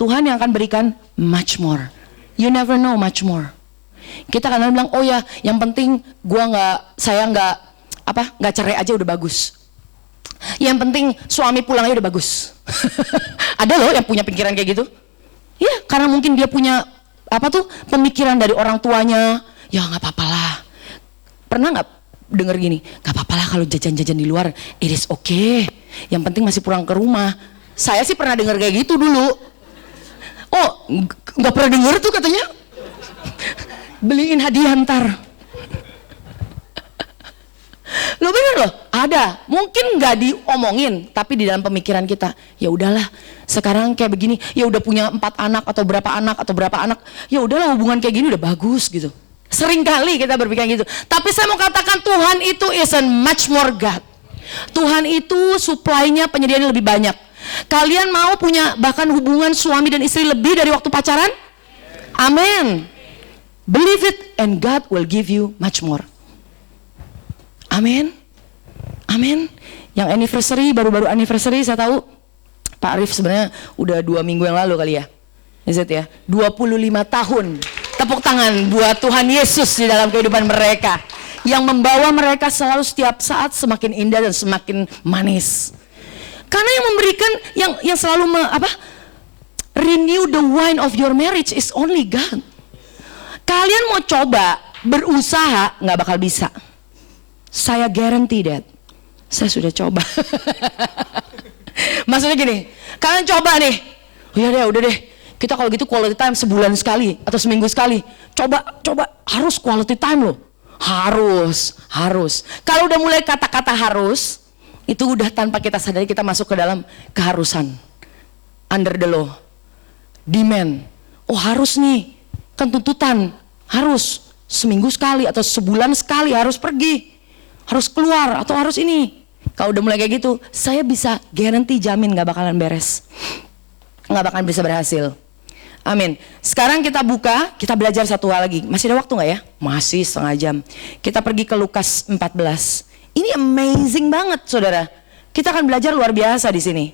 Tuhan yang akan berikan much more. You never know much more. Kita kadang bilang, oh ya, yang penting saya nggak cerai aja udah bagus. Yang penting suami pulang aja udah bagus. Ada loh yang punya pikiran kayak gitu. Ya, karena mungkin dia punya pemikiran dari orang tuanya. Ya nggak apa-apa lah. Pernah nggak dengar gini? Nggak apa-apa lah kalau jajan-jajan di luar. It is okay. Yang penting masih pulang ke rumah. Saya sih pernah dengar kayak gitu dulu. Oh, nggak pernah dengar tuh katanya. Beliin hadiah ntar. Lo bener loh, ada. Mungkin nggak diomongin, tapi di dalam pemikiran kita, ya udahlah. Sekarang kayak begini, ya udah punya 4 anak atau berapa anak, ya udahlah hubungan kayak gini udah bagus gitu. Sering kali kita berpikir gitu. Tapi saya mau katakan Tuhan itu is a much more God. Tuhan itu supply-nya, penyediaannya lebih banyak. Kalian mau punya bahkan hubungan suami dan istri lebih dari waktu pacaran? Amin. Believe it and God will give you much more. Amin. Amin. Yang anniversary, baru-baru anniversary saya tahu Pak Arif sebenarnya udah 2 minggu yang lalu kali ya. Is it ya? 25 tahun. Tepuk tangan buat Tuhan Yesus di dalam kehidupan mereka. Yang membawa mereka selalu setiap saat semakin indah dan semakin manis. Karena yang memberikan, yang selalu renew the wine of your marriage is only God. Kalian mau coba berusaha nggak bakal bisa. Saya guarantee that. Saya sudah coba. Maksudnya gini, kalian coba nih. Oh ya deh, udah deh. Kita kalau gitu quality time sebulan sekali atau seminggu sekali. Coba harus quality time loh. Harus. Kalau udah mulai kata-kata harus, itu udah tanpa kita sadari kita masuk ke dalam keharusan. Under the law. Demand. Oh harus nih. Kan tuntutan. Harus. Seminggu sekali atau sebulan sekali harus pergi. Harus keluar atau harus ini. Kalau udah mulai kayak gitu, saya bisa guarantee jamin gak bakalan beres. Gak bakalan bisa berhasil. Amin. Sekarang kita buka, kita belajar satu hal lagi. Masih ada waktu gak ya? Masih setengah jam. Kita pergi ke Lukas 14. Ini amazing banget saudara. Kita akan belajar luar biasa di sini.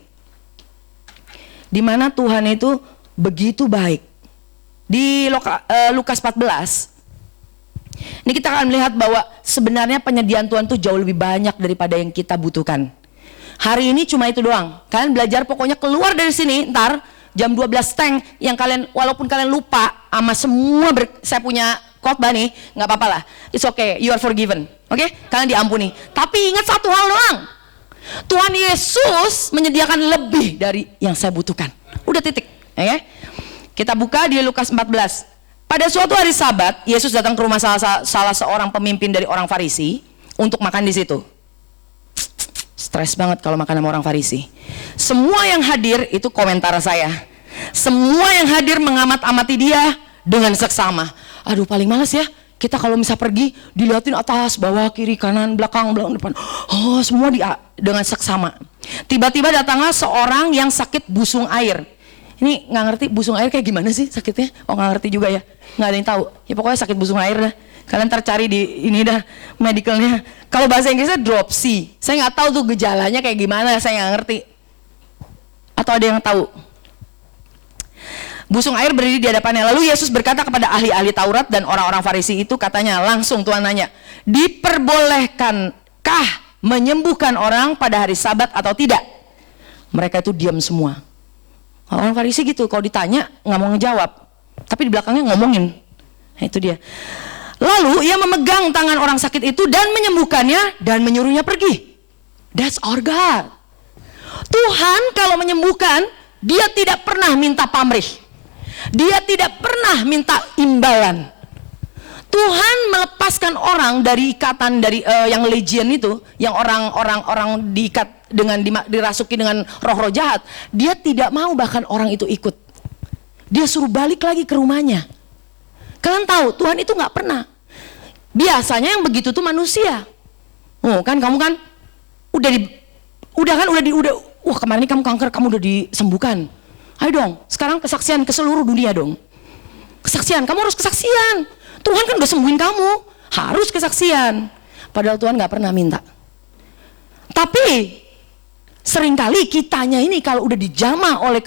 Di mana Tuhan itu begitu baik. Di Lukas 14. Ini kita akan melihat bahwa sebenarnya penyediaan Tuhan itu jauh lebih banyak daripada yang kita butuhkan. Hari ini cuma itu doang. Kalian belajar pokoknya keluar dari sini ntar jam 12 teng yang kalian walaupun kalian lupa sama semua saya punya khotbah nih, nggak apa-apa lah. It's okay, you are forgiven. Oke, kalian diampuni. Tapi ingat satu hal doang. Tuhan Yesus menyediakan lebih dari yang saya butuhkan. Udah titik, ya. Kita buka di Lukas 14. Pada suatu hari Sabat, Yesus datang ke rumah salah seorang pemimpin dari orang Farisi untuk makan di situ. Stres banget kalau makan sama orang Farisi. Semua yang hadir itu komentar saya. Semua yang hadir mengamat-amati dia dengan seksama. Aduh paling males ya. Kita kalau bisa pergi dilihatin atas, bawah, kiri, kanan, belakang, depan. Oh semua dengan seksama. Tiba-tiba datanglah seorang yang sakit busung air. Ini nggak ngerti busung air kayak gimana sih sakitnya? Oh nggak ngerti juga ya. Nggak ada yang tahu. Ya pokoknya sakit busung air dah. Kalian tercari di ini dah medicalnya. Kalau bahasa Inggrisnya dropsy. Saya nggak tahu tuh gejalanya kayak gimana. Saya nggak ngerti. Atau ada yang tahu? Busung air berdiri di hadapannya. Lalu Yesus berkata kepada ahli-ahli Taurat dan orang-orang Farisi itu, katanya langsung Tuhan nanya, diperbolehkankah menyembuhkan orang pada hari Sabat atau tidak? Mereka itu diam semua. Orang Farisi gitu, kalau ditanya nggak mau ngejawab, tapi di belakangnya ngomongin. Nah, itu dia. Lalu ia memegang tangan orang sakit itu dan menyembuhkannya dan menyuruhnya pergi. That's our God. Tuhan kalau menyembuhkan, dia tidak pernah minta pamrih. Dia tidak pernah minta imbalan. Tuhan melepaskan orang dari ikatan dari yang legion itu, yang orang diikat dengan dirasuki dengan roh-roh jahat. Dia tidak mau bahkan orang itu ikut. Dia suruh balik lagi ke rumahnya. Kalian tahu Tuhan itu nggak pernah. Biasanya yang begitu tuh manusia. Oh kan kamu kan wah kemarin ini kamu kanker, kamu udah disembuhkan. Ayo dong, sekarang kesaksian ke seluruh dunia dong. Kesaksian, kamu harus kesaksian. Tuhan kan udah sembuhin kamu, harus kesaksian. Padahal Tuhan gak pernah minta. Tapi seringkali kitanya ini kalau udah dijamah oleh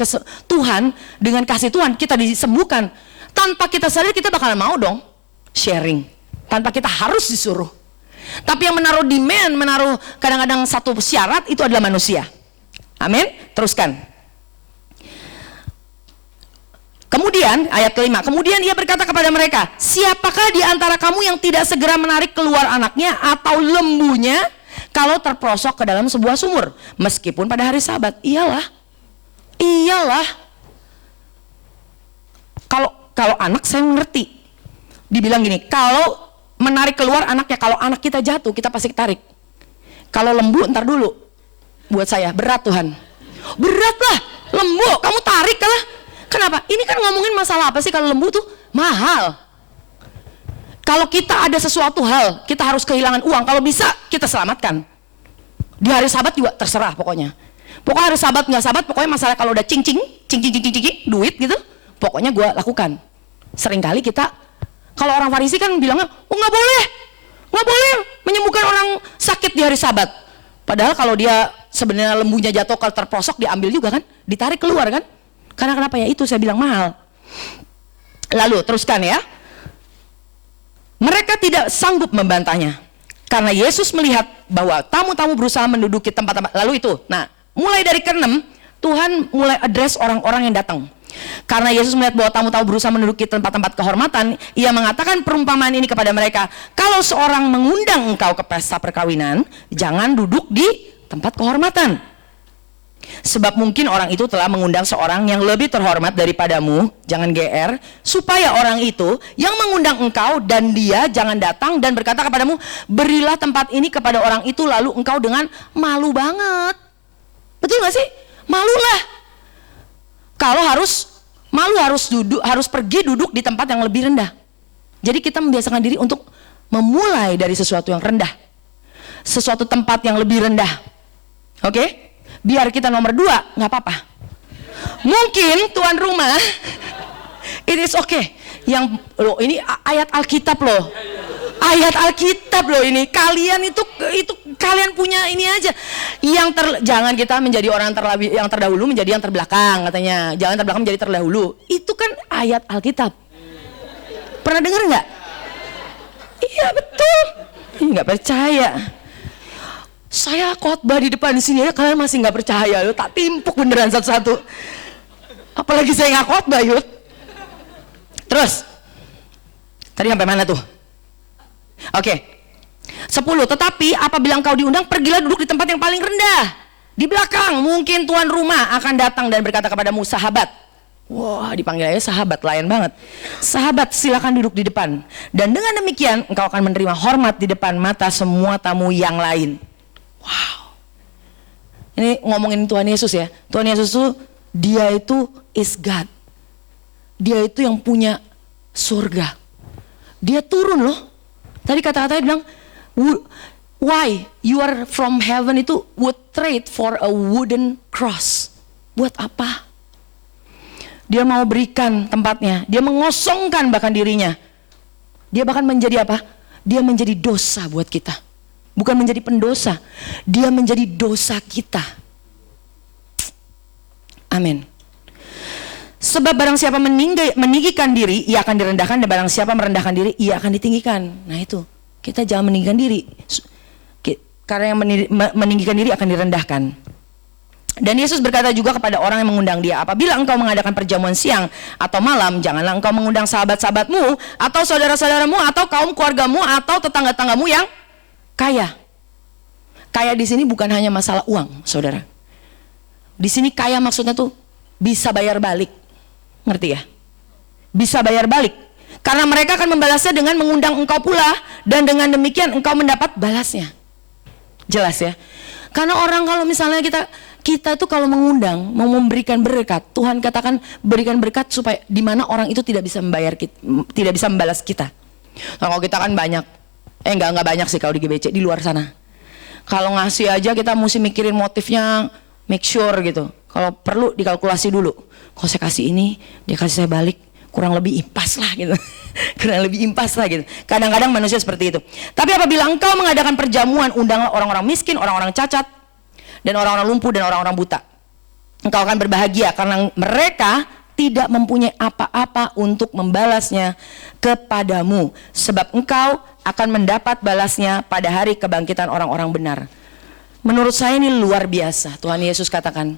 Tuhan, dengan kasih Tuhan kita disembuhkan, tanpa kita sadar kita bakalan mau dong sharing, tanpa kita harus disuruh. Tapi yang menaruh demand, menaruh kadang-kadang satu syarat itu adalah manusia. Amin. Teruskan. Kemudian ayat kelima, kemudian ia berkata kepada mereka, siapakah di antara kamu yang tidak segera menarik keluar anaknya atau lembunya kalau terperosok ke dalam sebuah sumur, meskipun pada hari Sabat? Iyalah. Kalau anak saya mengerti. Dibilang gini, kalau menarik keluar anaknya, kalau anak kita jatuh kita pasti tarik. Kalau lembu ntar dulu. Buat saya berat Tuhan. Berat lah, lembu kamu tarik lah. Kenapa? Ini kan ngomongin masalah apa sih? Kalau lembu tuh mahal. Kalau kita ada sesuatu hal, kita harus kehilangan uang. Kalau bisa kita selamatkan. Di hari Sabat juga terserah pokoknya. Pokoknya hari Sabat nggak Sabat, pokoknya masalah kalau udah cing duit gitu, pokoknya gue lakukan. Seringkali kita, kalau orang Farisi kan bilangnya, oh nggak boleh menyembuhkan orang sakit di hari Sabat. Padahal kalau dia sebenarnya lembunya jatuh kalau terprosok diambil juga kan, ditarik keluar kan. Karena kenapa ya? Itu saya bilang mahal. Lalu teruskan ya. Mereka tidak sanggup membantahnya. Karena Yesus melihat bahwa tamu-tamu berusaha menduduki tempat-tempat. Lalu itu. Nah, mulai dari ke-6, Tuhan mulai address orang-orang yang datang. Karena Yesus melihat bahwa tamu-tamu berusaha menduduki tempat-tempat kehormatan, ia mengatakan perumpamaan ini kepada mereka. Kalau seorang mengundang engkau ke pesta perkawinan, jangan duduk di tempat kehormatan. Sebab mungkin orang itu telah mengundang seorang yang lebih terhormat daripadamu, jangan GR, supaya orang itu yang mengundang engkau dan dia jangan datang dan berkata kepadamu, berilah tempat ini kepada orang itu, lalu engkau dengan malu banget. Betul gak sih? Malulah. Kalau harus pergi duduk di tempat yang lebih rendah. Jadi kita membiasakan diri untuk memulai dari sesuatu yang rendah, sesuatu tempat yang lebih rendah. Oke? Biar kita nomor 2, nggak apa-apa. Mungkin tuan rumah, it is okay. Yang loh, ini ayat Alkitab loh. Ayat Alkitab loh ini. Kalian itu kalian punya ini aja. Jangan kita menjadi orang yang terdahulu menjadi yang terbelakang katanya. Jangan terbelakang menjadi terdahulu. Itu kan ayat Alkitab. Pernah dengar nggak? Iya betul. Ini nggak percaya. Saya khotbah di depan sini ya, kalian masih nggak percaya, yuk tak timpuk beneran satu-satu. Apalagi saya nggak khotbah, yuk. Terus, tadi sampai mana tuh? Oke. 10. Tetapi apabila engkau diundang, pergilah duduk di tempat yang paling rendah. Di belakang, mungkin tuan rumah akan datang dan berkata kepadamu, sahabat. Wah, dipanggil aja sahabat, layan banget. Sahabat, silakan duduk di depan. Dan dengan demikian, engkau akan menerima hormat di depan mata semua tamu yang lain. Wow. Ini ngomongin Tuhan Yesus ya. Tuhan Yesus tuh, dia itu is God. Dia itu yang punya surga. Dia turun loh. Tadi kata-katanya bilang, why you are from heaven itu would trade for a wooden cross. Buat apa? Dia mau berikan tempatnya. Dia mengosongkan bahkan dirinya. Dia bahkan menjadi apa? Dia menjadi dosa buat kita. Bukan menjadi pendosa, dia menjadi dosa kita. Amin. Sebab barang siapa meninggikan diri, ia akan direndahkan, dan barang siapa merendahkan diri, ia akan ditinggikan. Nah itu, kita jangan meninggikan diri. Karena yang meninggikan diri akan direndahkan. Dan Yesus berkata juga kepada orang yang mengundang dia, apabila engkau mengadakan perjamuan siang atau malam, janganlah engkau mengundang sahabat-sahabatmu, atau saudara-saudaramu, atau kaum keluargamu, atau tetangga-tanggamu yang kaya. Kaya di sini bukan hanya masalah uang, saudara. Di sini kaya maksudnya tuh bisa bayar balik. Ngerti ya? Bisa bayar balik. Karena mereka akan membalasnya dengan mengundang engkau pula, dan dengan demikian engkau mendapat balasnya. Jelas ya? Karena orang kalau misalnya kita tuh kalau mengundang, mau memberikan berkat, Tuhan katakan berikan berkat supaya di mana orang itu tidak bisa membayar kita, tidak bisa membalas kita. Nah, kalau kita kan banyak, enggak banyak sih kalau di GBC, di luar sana. Kalau ngasih aja kita mesti mikirin motifnya, make sure gitu. Kalau perlu dikalkulasi dulu. Kalau saya kasih ini, dia kasih saya balik, kurang lebih impas lah gitu. Kurang lebih impas lah gitu. Kadang-kadang manusia seperti itu. Tapi apabila engkau mengadakan perjamuan, undanglah orang-orang miskin, orang-orang cacat, dan orang-orang lumpuh, dan orang-orang buta. Engkau akan berbahagia karena mereka tidak mempunyai apa-apa untuk membalasnya kepadamu. Sebab engkau akan mendapat balasnya pada hari kebangkitan orang-orang benar. Menurut saya ini luar biasa. Tuhan Yesus katakan,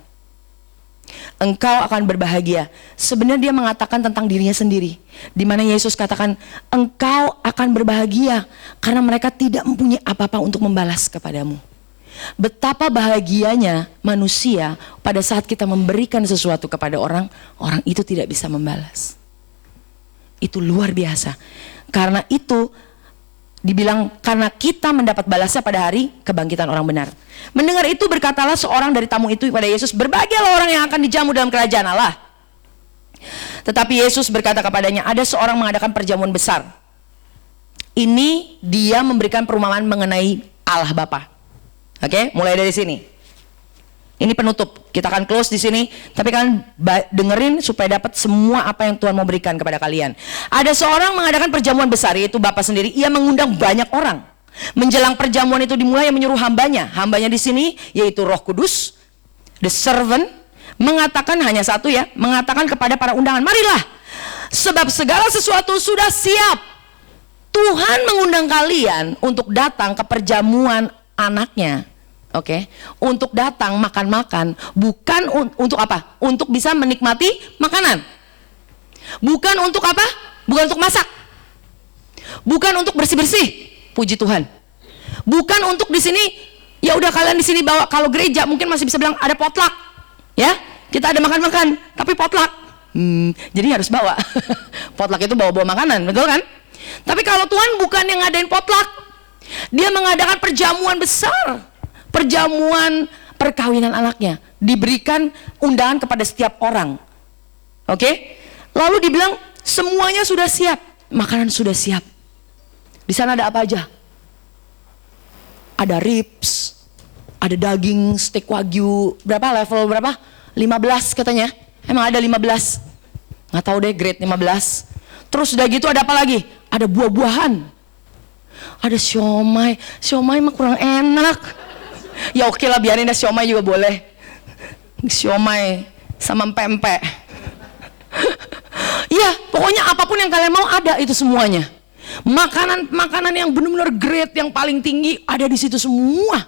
engkau akan berbahagia. Sebenarnya dia mengatakan tentang dirinya sendiri. Di mana Yesus katakan, engkau akan berbahagia karena mereka tidak mempunyai apa-apa untuk membalas kepadamu. Betapa bahagianya manusia pada saat kita memberikan sesuatu kepada orang, orang itu tidak bisa membalas. Itu luar biasa. Karena itu dibilang karena kita mendapat balasnya pada hari kebangkitan orang benar. Mendengar itu berkatalah seorang dari tamu itu kepada Yesus, berbahagialah orang yang akan dijamu dalam kerajaan Allah. Tetapi Yesus berkata kepadanya, ada seorang mengadakan perjamuan besar. Ini dia memberikan perumpamaan mengenai Allah Bapa. Oke, mulai dari sini. Ini penutup. Kita akan close di sini, tapi kalian dengerin supaya dapat semua apa yang Tuhan mau berikan kepada kalian. Ada seorang mengadakan perjamuan besar, yaitu Bapa sendiri. Ia mengundang banyak orang. Menjelang perjamuan itu dimulai, yang menyuruh hambanya. Hambanya di sini yaitu Roh Kudus, the servant, mengatakan hanya satu ya, mengatakan kepada para undangan, marilah, sebab segala sesuatu sudah siap. Tuhan mengundang kalian untuk datang ke perjamuan anaknya. Oke, untuk datang makan-makan, bukan untuk apa? Untuk bisa menikmati makanan. Bukan untuk apa? Bukan untuk masak. Bukan untuk bersih-bersih. Puji Tuhan. Bukan untuk di sini, ya udah kalian di sini bawa. Kalau gereja mungkin masih bisa bilang ada potluck. Ya, kita ada makan-makan, tapi potluck. Jadi harus bawa. Potluck itu bawa-bawa makanan, betul kan? Tapi kalau Tuhan bukan yang ngadain potluck, dia mengadakan perjamuan besar. Perjamuan perkawinan anaknya, diberikan undangan kepada setiap orang. Oke? Lalu dibilang semuanya sudah siap, makanan sudah siap. Di sana ada apa aja? Ada ribs, ada daging steak wagyu, berapa level berapa? 15 katanya. Emang ada 15? Nggak tahu deh, grade 15. Terus udah gitu ada apa lagi? Ada buah-buahan. Ada siomay. Siomay mah kurang enak. Ya oke lah, biarin dah siomay juga boleh. Siomay sama empek-empek. Iya, pokoknya apapun yang kalian mau ada itu semuanya. Makanan yang benar-benar grade yang paling tinggi ada di situ semua.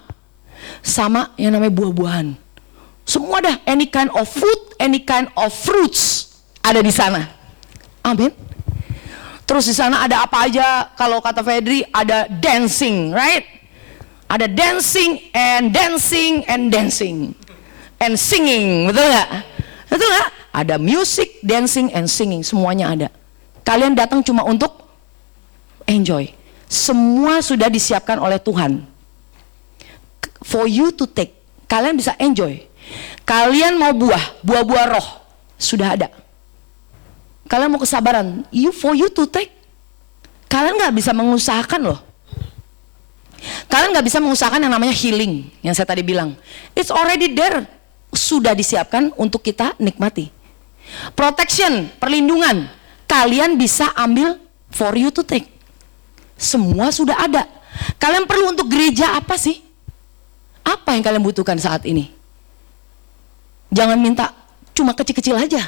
Sama yang namanya buah-buahan. Semua dah, any kind of food, any kind of fruits ada di sana. Amin. Terus di sana ada apa aja? Kalau kata Fedri ada dancing, right? Ada dancing and dancing and dancing and singing, betul nggak? Betul nggak? Ada music, dancing and singing, semuanya ada. Kalian datang cuma untuk enjoy. Semua sudah disiapkan oleh Tuhan. For you to take. Kalian bisa enjoy. Kalian mau buah-buah roh, sudah ada. Kalian mau kesabaran, for you to take. Kalian nggak bisa mengusahakan loh. Kalian nggak bisa mengusahakan yang namanya healing, yang saya tadi bilang. It's already there, sudah disiapkan untuk kita nikmati. Protection, perlindungan, kalian bisa ambil for you to take. Semua sudah ada. Kalian perlu untuk gereja apa sih? Apa yang kalian butuhkan saat ini? Jangan minta cuma kecil-kecil aja.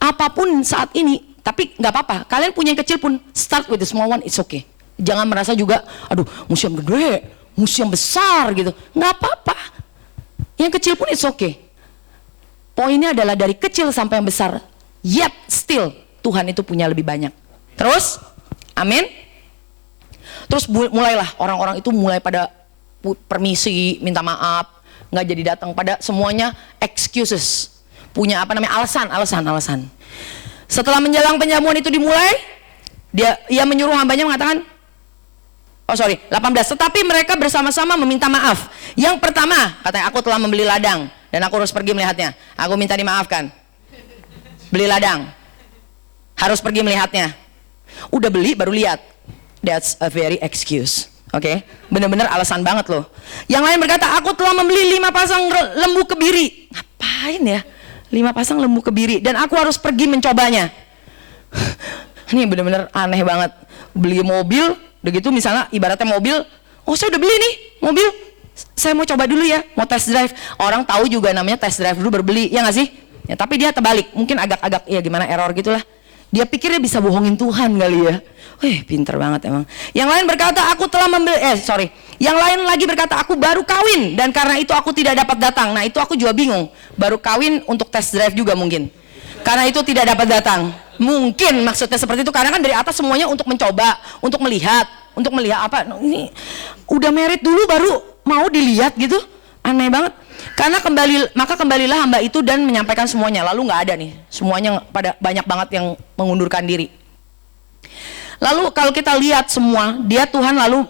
Apapun saat ini, tapi nggak apa-apa. Kalian punya yang kecil pun, start with the small one, it's okay. Jangan merasa juga, aduh museum gede, museum besar gitu. Nggak apa-apa. Yang kecil pun it's okay. Poinnya adalah dari kecil sampai yang besar, yet still Tuhan itu punya lebih banyak. Terus, amin. Terus mulailah orang-orang itu mulai pada permisi, minta maaf, nggak jadi datang. Pada semuanya excuses, punya alasan. Setelah menjelang penjamuan itu dimulai, ia menyuruh hambanya mengatakan, 18. Tetapi mereka bersama-sama meminta maaf. Yang pertama, katanya, aku telah membeli ladang dan aku harus pergi melihatnya. Aku minta dimaafkan. Beli ladang, harus pergi melihatnya. Udah beli baru lihat. That's a very excuse. Oke, bener-bener alasan banget loh. Yang lain berkata, aku telah membeli 5 pasang lembu kebiri. Ngapain ya 5 pasang lembu kebiri, dan aku harus pergi mencobanya. Ini bener-bener aneh banget. Beli mobil, udah gitu misalnya ibaratnya mobil, oh saya udah beli nih mobil, saya mau coba dulu ya, mau test drive. Orang tahu juga namanya test drive dulu baru beli, ya nggak sih? Ya, tapi dia terbalik, mungkin agak-agak ya gimana error gitulah. Dia pikir dia bisa bohongin Tuhan kali ya. Pinter banget emang. Yang lain berkata, aku telah membeli, Yang lain lagi berkata, aku baru kawin dan karena itu aku tidak dapat datang. Nah itu aku juga bingung. Baru kawin untuk test drive juga mungkin. Karena itu tidak dapat datang. Mungkin maksudnya seperti itu, karena kan dari atas semuanya untuk mencoba, untuk melihat apa? Ini udah merit dulu baru mau dilihat gitu. Aneh banget. Karena kembalilah hamba itu dan menyampaikan semuanya. Lalu nggak ada nih, semuanya pada banyak banget yang mengundurkan diri. Lalu kalau kita lihat semua, Tuhan lalu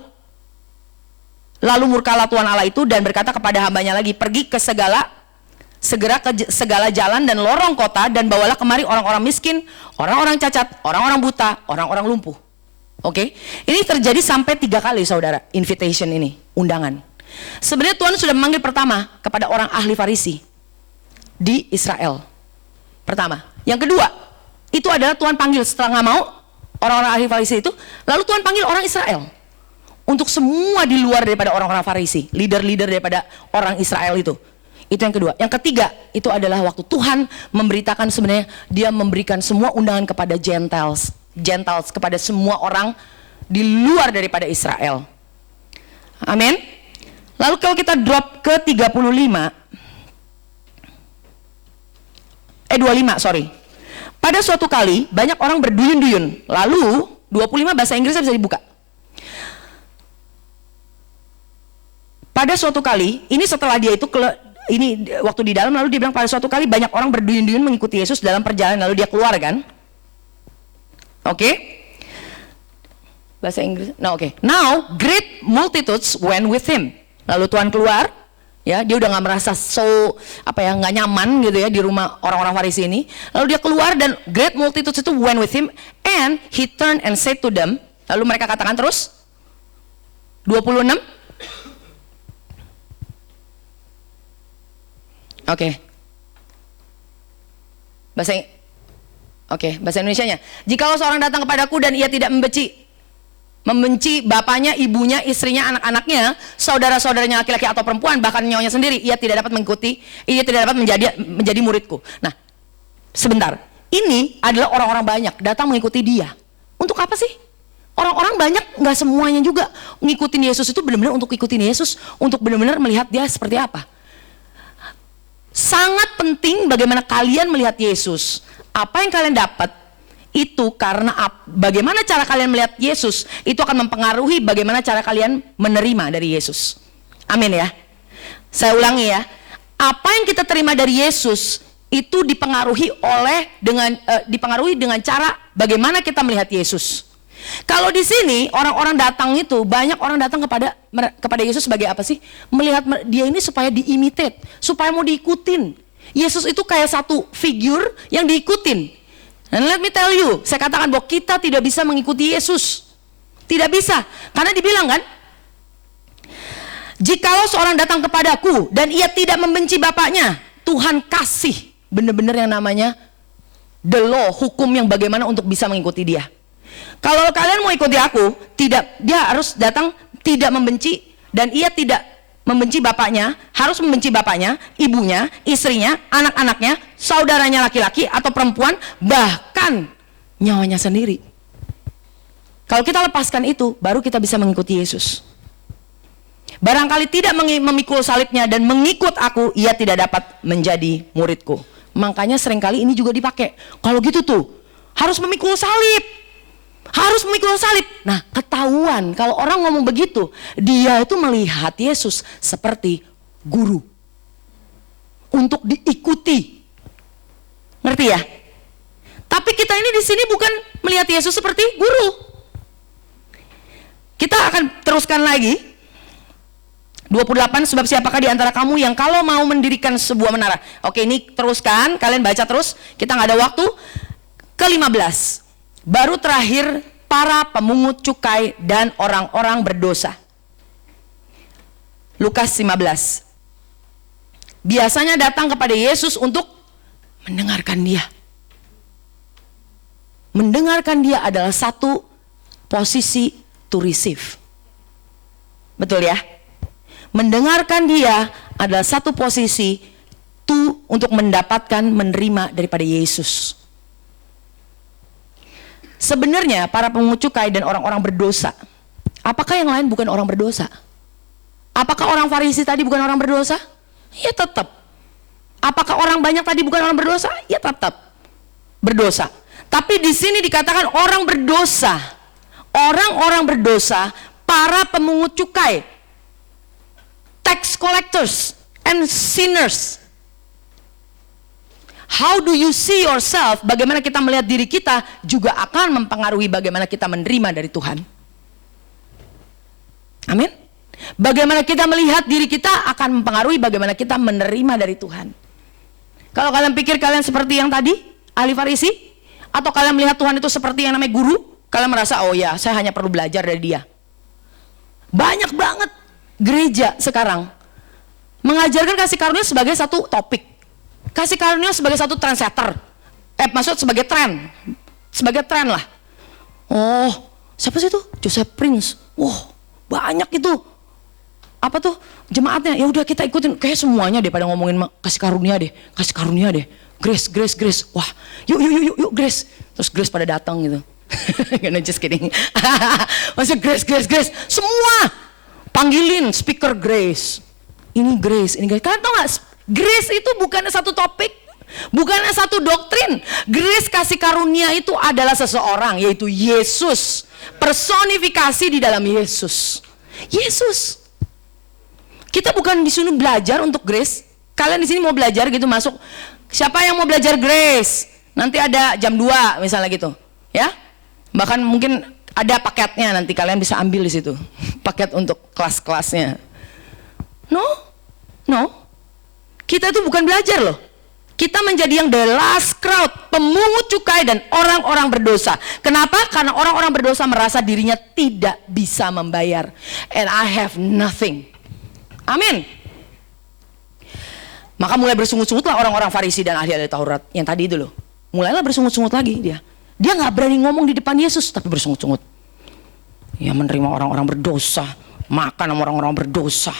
murkalah Tuhan Allah itu dan berkata kepada hambanya lagi, pergi segera ke segala jalan dan lorong kota dan bawalah kemari orang-orang miskin, orang-orang cacat, orang-orang buta, orang-orang lumpuh. Oke, ini terjadi sampai 3 kali saudara, invitation ini, undangan. Sebenarnya Tuhan sudah memanggil pertama kepada orang ahli Farisi di Israel. Pertama. Yang kedua, itu adalah Tuhan panggil setelah nggak mau orang-orang ahli Farisi itu, lalu Tuhan panggil orang Israel. Untuk semua di luar daripada orang-orang Farisi, leader-leader daripada orang Israel itu. Itu yang kedua. Yang ketiga, itu adalah waktu Tuhan memberitakan sebenarnya dia memberikan semua undangan kepada Gentiles, kepada semua orang di luar daripada Israel. Amin. Lalu kalau kita drop ke 25, 25. Pada suatu kali banyak orang berduyun-duyun. Lalu 25 bahasa Inggrisnya bisa dibuka. Pada suatu kali, ini setelah dia itu ini waktu di dalam, lalu dia bilang pada suatu kali banyak orang berduyun-duyun mengikuti Yesus dalam perjalanan, lalu dia keluar kan? Oke? Bahasa Inggris. Now great multitudes went with him. Lalu Tuhan keluar, ya, dia udah nggak merasa nggak nyaman gitu ya di rumah orang-orang Farisi ini. Lalu dia keluar dan great multitudes itu went with him and he turned and said to them. Lalu mereka katakan terus 26. Bahasa Indonesianya. Jikalau seorang datang kepadaku dan ia tidak membenci bapaknya, ibunya, istrinya, anak-anaknya, saudara-saudaranya laki-laki atau perempuan, bahkan nyawanya sendiri, ia tidak dapat menjadi muridku. Nah, sebentar. Ini adalah orang-orang banyak datang mengikuti dia. Untuk apa sih? Orang-orang banyak, nggak semuanya juga ngikutin Yesus itu benar-benar untuk ikutin Yesus, untuk benar-benar melihat dia seperti apa. Sangat penting bagaimana kalian melihat Yesus. Apa yang kalian dapat itu karena bagaimana cara kalian melihat Yesus itu akan mempengaruhi bagaimana cara kalian menerima dari Yesus. Amin ya. Saya ulangi ya. Apa yang kita terima dari Yesus itu dipengaruhi dengan cara bagaimana kita melihat Yesus. Kalau di sini orang-orang datang itu, banyak orang datang kepada Yesus sebagai apa sih? Melihat dia ini supaya diimitate, supaya mau diikutin. Yesus itu kayak satu figur yang diikutin. And let me tell you, saya katakan bahwa kita tidak bisa mengikuti Yesus. Tidak bisa. Karena dibilang kan, jikalau seorang datang kepadaku dan ia tidak membenci bapaknya, Tuhan kasih benar-benar yang namanya the law, hukum yang bagaimana untuk bisa mengikuti dia. Kalau kalian mau ikuti aku, dia harus datang tidak membenci, dan ia tidak membenci bapaknya, harus membenci bapaknya, ibunya, istrinya, anak-anaknya, saudaranya laki-laki atau perempuan, bahkan nyawanya sendiri. Kalau kita lepaskan itu, baru kita bisa mengikuti Yesus. Barangkali tidak memikul salibnya dan mengikut aku, ia tidak dapat menjadi muridku. Makanya seringkali ini juga dipakai. Kalau gitu tuh, harus memikul salib, harus memikul salib. Nah, ketahuan kalau orang ngomong begitu, dia itu melihat Yesus seperti guru untuk diikuti. Ngerti ya? Tapi kita ini di sini bukan melihat Yesus seperti guru. Kita akan teruskan lagi. 28, sebab siapakah di antara kamu yang kalau mau mendirikan sebuah menara. Oke, ini teruskan, kalian baca terus, kita nggak ada waktu. Ke-15, baru terakhir para pemungut cukai dan orang-orang berdosa. Lukas 15. Biasanya datang kepada Yesus untuk mendengarkan dia. Mendengarkan dia adalah satu posisi to receive. Betul ya? Mendengarkan dia adalah satu posisi untuk mendapatkan, menerima daripada Yesus. Sebenarnya para pemungut cukai dan orang-orang berdosa, apakah yang lain bukan orang berdosa? Apakah orang Farisi tadi bukan orang berdosa? Ya tetap. Apakah orang banyak tadi bukan orang berdosa? Ya tetap berdosa. Tapi di sini dikatakan orang berdosa, orang-orang berdosa, para pemungut cukai, tax collectors and sinners. How do you see yourself? Bagaimana kita melihat diri kita juga akan mempengaruhi bagaimana kita menerima dari Tuhan. Amin. Bagaimana kita melihat diri kita akan mempengaruhi bagaimana kita menerima dari Tuhan. Kalau kalian pikir kalian seperti yang tadi, ahli Farisi, atau kalian melihat Tuhan itu seperti yang namanya guru, kalian merasa, oh ya, saya hanya perlu belajar dari dia. Banyak banget gereja sekarang mengajarkan kasih karunia sebagai satu topik, kasih karunia sebagai satu trendsetter, maksud sebagai tren lah. Oh, siapa sih itu? Joseph Prince. Wah, banyak itu. Apa tuh jemaatnya? Ya udah kita ikutin, kayak semuanya deh pada ngomongin kasih karunia deh, grace. Wah, yuk grace. Terus grace pada datang gitu. Gak, just kidding. Maksud grace. Semua panggilin speaker grace. Ini grace. Kalian tahu gak? Grace itu bukan satu topik, bukan satu doktrin. Grace kasih karunia itu adalah seseorang, yaitu Yesus. Personifikasi di dalam Yesus. Yesus. Kita bukan disuruh belajar untuk grace. Kalian di sini mau belajar gitu masuk. Siapa yang mau belajar grace? Nanti ada jam 2 misalnya gitu, ya. Bahkan mungkin ada paketnya, nanti kalian bisa ambil di situ. Paket untuk kelas-kelasnya. No. Kita tuh bukan belajar loh. Kita menjadi yang the last crowd, pemungut cukai dan orang-orang berdosa. Kenapa? Karena orang-orang berdosa merasa dirinya tidak bisa membayar. And I have nothing. Amin. Maka mulai bersungut-sungutlah orang-orang Farisi dan ahli-ahli Taurat yang tadi itu loh. Mulailah bersungut-sungut lagi dia. Dia nggak berani ngomong di depan Yesus, tapi bersungut-sungut. Ya, menerima orang-orang berdosa, makan sama orang-orang berdosa.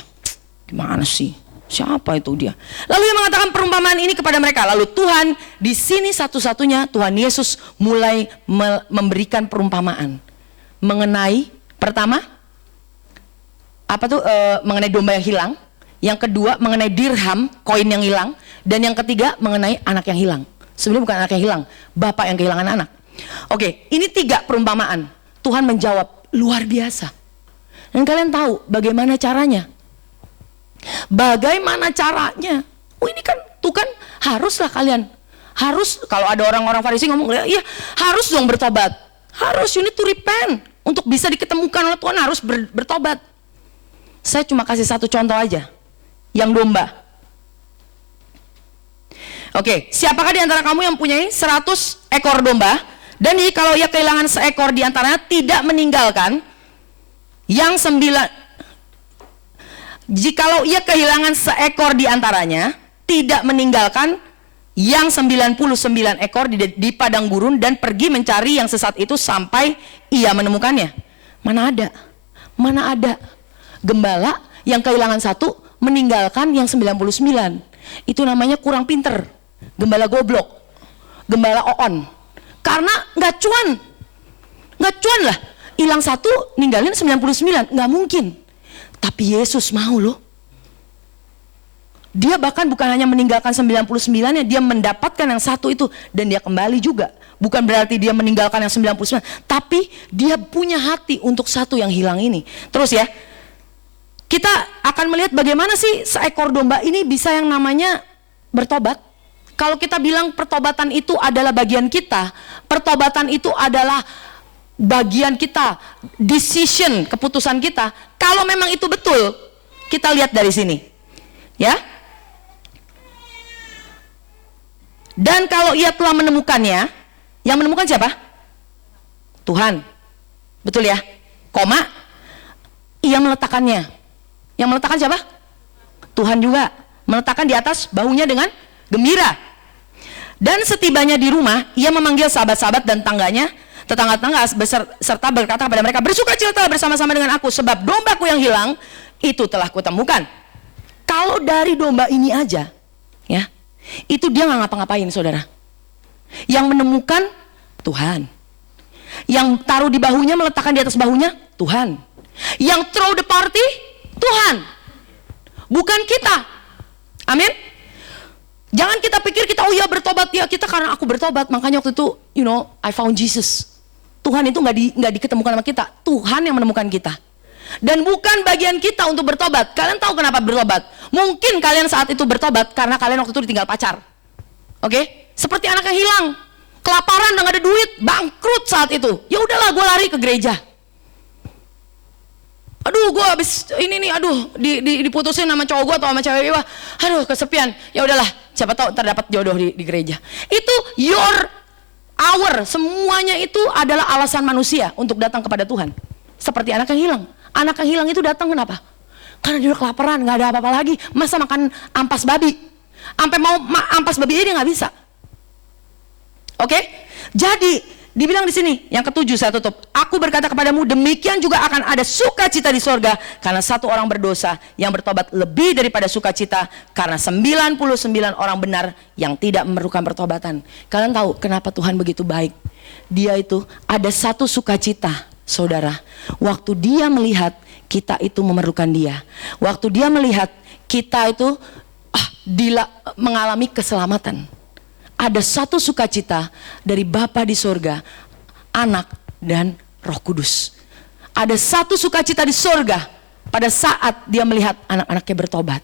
Gimana sih? Siapa itu dia? Lalu dia mengatakan perumpamaan ini kepada mereka. Lalu Tuhan di sini satu-satunya Tuhan Yesus mulai memberikan perumpamaan mengenai pertama apa tuh mengenai domba yang hilang. Yang kedua mengenai dirham, koin yang hilang. Dan yang ketiga mengenai anak yang hilang. Sebenarnya bukan anak yang hilang, bapak yang kehilangan anak. Oke, ini 3 perumpamaan. Tuhan menjawab luar biasa. Dan kalian tahu bagaimana caranya? Bagaimana caranya? Oh, ini kan Tuhan haruslah kalian. Harus, kalau ada orang-orang Farisi ngomong, ya harus dong bertobat. Harus, you need to repent. Untuk bisa diketemukan oleh Tuhan harus bertobat. Saya cuma kasih satu contoh aja. Yang domba. Oke, siapakah di antara kamu yang mempunyai 100 ekor domba? Dan kalau ia kehilangan seekor di antaranya, tidak meninggalkan yang 9. Jikalau ia kehilangan seekor di antaranya, tidak meninggalkan yang 99 ekor di padang gurun dan pergi mencari yang sesat itu sampai ia menemukannya. Mana ada gembala yang kehilangan 1 meninggalkan yang 99. Itu namanya kurang pinter. Gembala goblok, gembala oon. Karena nggak cuan lah. Hilang 1, ninggalin 99, nggak mungkin. Tapi Yesus mau loh. Dia bahkan bukan hanya meninggalkan 99-nya, dia mendapatkan yang 1 itu dan dia kembali juga Bukan berarti dia meninggalkan yang 99, tapi dia punya hati untuk satu yang hilang ini. Terus ya, kita akan melihat bagaimana sih seekor domba ini bisa yang namanya bertobat. Kalau kita bilang pertobatan itu adalah bagian kita, pertobatan itu adalah bagian kita, decision, keputusan kita. Kalau memang itu betul, kita lihat dari sini, ya. Dan kalau ia telah menemukannya, yang menemukan siapa? Tuhan, betul ya? Koma, ia meletakkannya. Yang meletakkan siapa? Tuhan juga. Meletakkan di atas bahunya dengan gembira. Dan setibanya di rumah, ia memanggil sahabat-sahabat dan tetangga-tetangga serta berkata kepada mereka, bersukacitalah bersama-sama dengan aku, sebab dombaku yang hilang itu telah kutemukan. Kalau dari domba ini aja, ya, itu dia nggak ngapa-ngapain, saudara. Yang menemukan Tuhan, yang taruh di bahunya, meletakkan di atas bahunya Tuhan, yang throw the party Tuhan, bukan kita. Amin. Jangan kita pikir kita, oh ya bertobat ya, kita karena aku bertobat makanya waktu itu I found Jesus. Tuhan itu nggak diketemukan sama kita, Tuhan yang menemukan kita. Dan bukan bagian kita untuk bertobat. Kalian tahu kenapa bertobat? Mungkin kalian saat itu bertobat karena kalian waktu itu ditinggal pacar. Oke? Seperti anak yang hilang, kelaparan, nggak ada duit, bangkrut saat itu. Ya udahlah, gue lari ke gereja. Aduh, gue habis ini nih, aduh, diputusin sama cowok gue atau sama cewek gue, aduh kesepian. Ya udahlah, siapa tahu terdapat jodoh di gereja. Itu our, semuanya itu adalah alasan manusia untuk datang kepada Tuhan. Seperti anak yang hilang. Anak yang hilang itu datang kenapa? Karena dia udah kelaparan, nggak ada apa-apa lagi. Masa makan ampas babi? Sampai mau ampas babi dia nggak bisa. Oke? Jadi dibilang di sini, yang ketujuh saya tutup. Aku berkata kepadamu, demikian juga akan ada sukacita di sorga karena satu orang berdosa yang bertobat lebih daripada sukacita karena 99 orang benar yang tidak memerlukan pertobatan. Kalian tahu kenapa Tuhan begitu baik? Dia itu ada satu sukacita, saudara. Waktu dia melihat kita itu memerlukan dia. Waktu dia melihat kita itu mengalami keselamatan. Ada satu sukacita dari Bapa di sorga, Anak dan Roh Kudus. Ada satu sukacita di sorga pada saat dia melihat anak-anaknya bertobat.